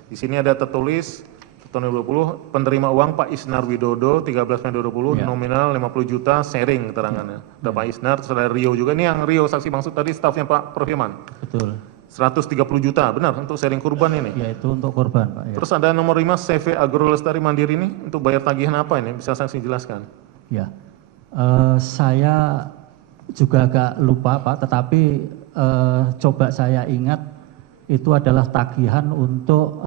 Di sini ada tertulis tahun 2020 penerima uang Pak Isnar Widodo 13 Mei 2020 Iya. nominal 50 juta sharing keterangannya. Ada Pak Isnar, terus ada Rio juga. Ini yang Rio saksi maksud tadi stafnya Pak Perfirman. Betul, 130 juta, benar untuk sharing kurban ini. yaitu untuk korban Pak. Ya. Terus ada nomor 5 CV Agro Lestari Mandiri ini untuk bayar tagihan apa ini? Bisa saksi jelaskan? Ya, saya juga agak lupa Pak, tetapi coba saya ingat itu adalah tagihan untuk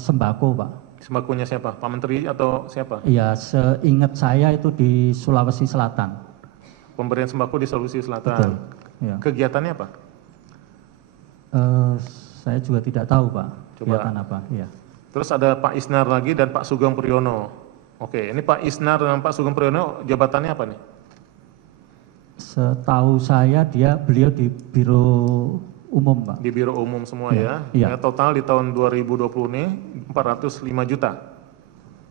sembako Pak. Sembakonya siapa? Pak Menteri atau siapa? Iya, seingat saya itu di Sulawesi Selatan. Pemberian sembako di Sulawesi Betul. Selatan. Ya. Kegiatannya apa? Saya juga tidak tahu Pak, Coba. kegiatan apa. Ya. Terus ada Pak Isnar lagi dan Pak Sugeng Priyono. Oke, ini Pak Isnar dan Pak Sugeng Priyono jabatannya apa nih? Setahu saya beliau di Biro Umum Pak. Di Biro Umum semua ya. Iya. Ya, total di tahun 2020 ini 405 juta.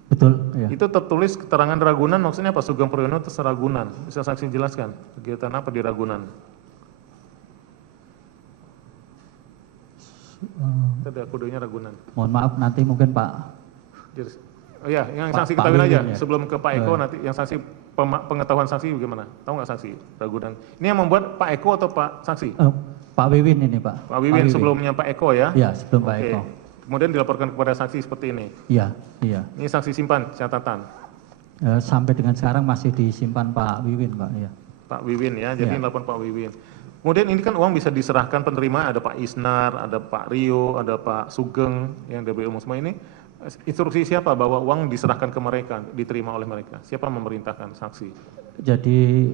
Betul. Ya. Itu tertulis keterangan Ragunan, maksudnya Pak Sugeng Priyono itu Ragunan. Bisa saksi jelaskan kegiatan apa di Ragunan? Itu ada kodenya Ragunan. Mohon maaf nanti mungkin Pak. Oh ya, yang Pak- saksi Pak ketahui aja. Wiwin ya. Sebelum ke Pak Eko nanti yang saksi pengetahuan saksi bagaimana? Tahu nggak saksi Ragunan? Ini yang membuat Pak Eko atau Pak saksi? Pak Wiwin ini Pak. Pak Wiwin sebelumnya Pak Eko ya? Ya, sebelum Pak Oke. Eko. Kemudian dilaporkan kepada saksi seperti ini. Iya, iya. Ini saksi simpan catatan. Sampai dengan sekarang masih disimpan Pak Wiwin Pak. Ya. Pak Wiwin ya, jadi Ya. telepon Pak Wiwin. Kemudian ini kan uang bisa diserahkan penerima, ada Pak Isnar, ada Pak Rio, ada Pak Sugeng, yang dari umum semua ini. Instruksi siapa bahwa uang diserahkan ke mereka, diterima oleh mereka? Siapa memerintahkan saksi? Jadi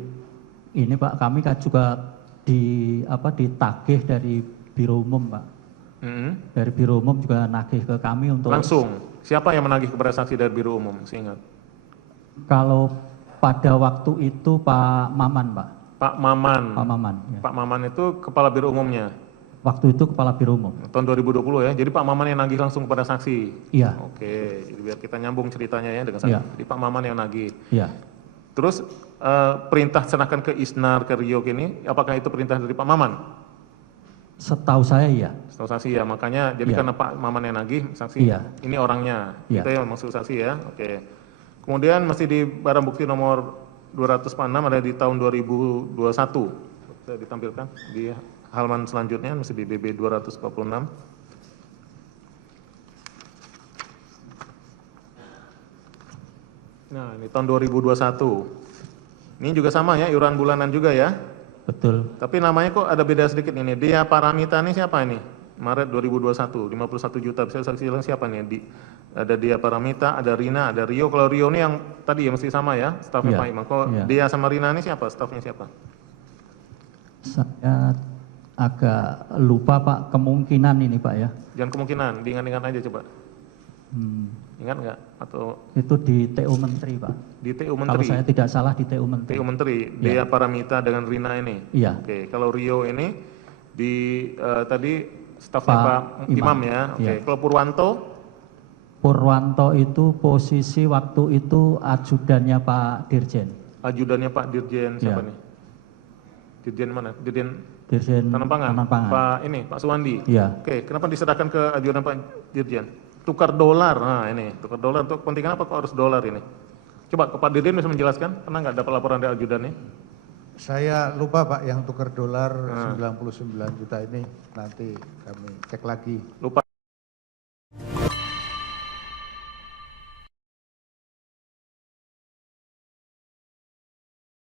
ini Pak, kami kan juga ditagih dari Biro Umum Pak. Dari Biro Umum juga nagih ke kami untuk Langsung, siapa yang menagih kepada saksi dari Biro Umum? Saya ingat. Kalau pada waktu itu Pak Maman Pak. Pak Maman. Pak Maman. Ya. Pak Maman itu kepala Biro Umumnya Waktu itu Kepala Biro Umum. tahun 2020 ya. Jadi Pak Maman yang nagih langsung kepada saksi. Iya, Oke, jadi biar kita nyambung ceritanya ya dengan saksi. Iya. Jadi Pak Maman yang nagih. iya. Terus perintah serahkan ke Isnar, ke Rio ini, apakah itu perintah dari Pak Maman? Setahu saya iya. Setahu saksi ya, makanya jadi Iya. karena Pak Maman yang nagih, saksi Iya. ini orangnya. Iya. Itu yang maksud saksi ya. Oke. Kemudian masih di barang bukti nomor 246 ada di tahun 2021. Saya ditampilkan di halaman selanjutnya masih di BB 246. Nah, ini tahun 2021. Ini juga sama ya, iuran bulanan juga ya. Betul. Tapi namanya kok ada beda sedikit ini. Dia Paramita ini siapa ini? Maret 2021, 51 juta. Bisa saksi bilang siapa nih? Ada Dia Paramita, ada Rina, ada Rio. Kalau Rio ini yang tadi ya mesti sama ya, stafnya Iya, Pak Imam. Kalau iya. Dia sama Rina ini siapa? Stafnya siapa? Saya agak lupa Pak, kemungkinan ini Pak ya. Jangan kemungkinan, diingat-ingat aja coba. Ingat nggak? Atau Itu di TU Menteri, Pak. di TU Kalau Menteri? saya tidak salah di TU Menteri. TU Menteri, Dea Paramita dengan Rina ini? Iya. Oke, kalau Rio ini di tadi stafnya Pak Pak Imam Imam, ya? Oke, iya. kalau Purwanto? Purwanto itu posisi waktu itu ajudannya Pak Dirjen. Ajudannya Pak Dirjen siapa Iya. nih? Dirjen mana? Dirjen Dirjen Tanam Pangan? Pak Suwandi? Iya. Oke, kenapa diserahkan ke ajudan Pak Dirjen? Tukar dolar, nah ini, tukar dolar untuk kepentingan apa kok harus dolar ini? Coba ke Pak Dirjen bisa menjelaskan, pernah nggak dapat laporan dari ajudannya? Saya lupa Pak yang tukar dolar 99 juta ini nanti kami cek lagi. Lupa.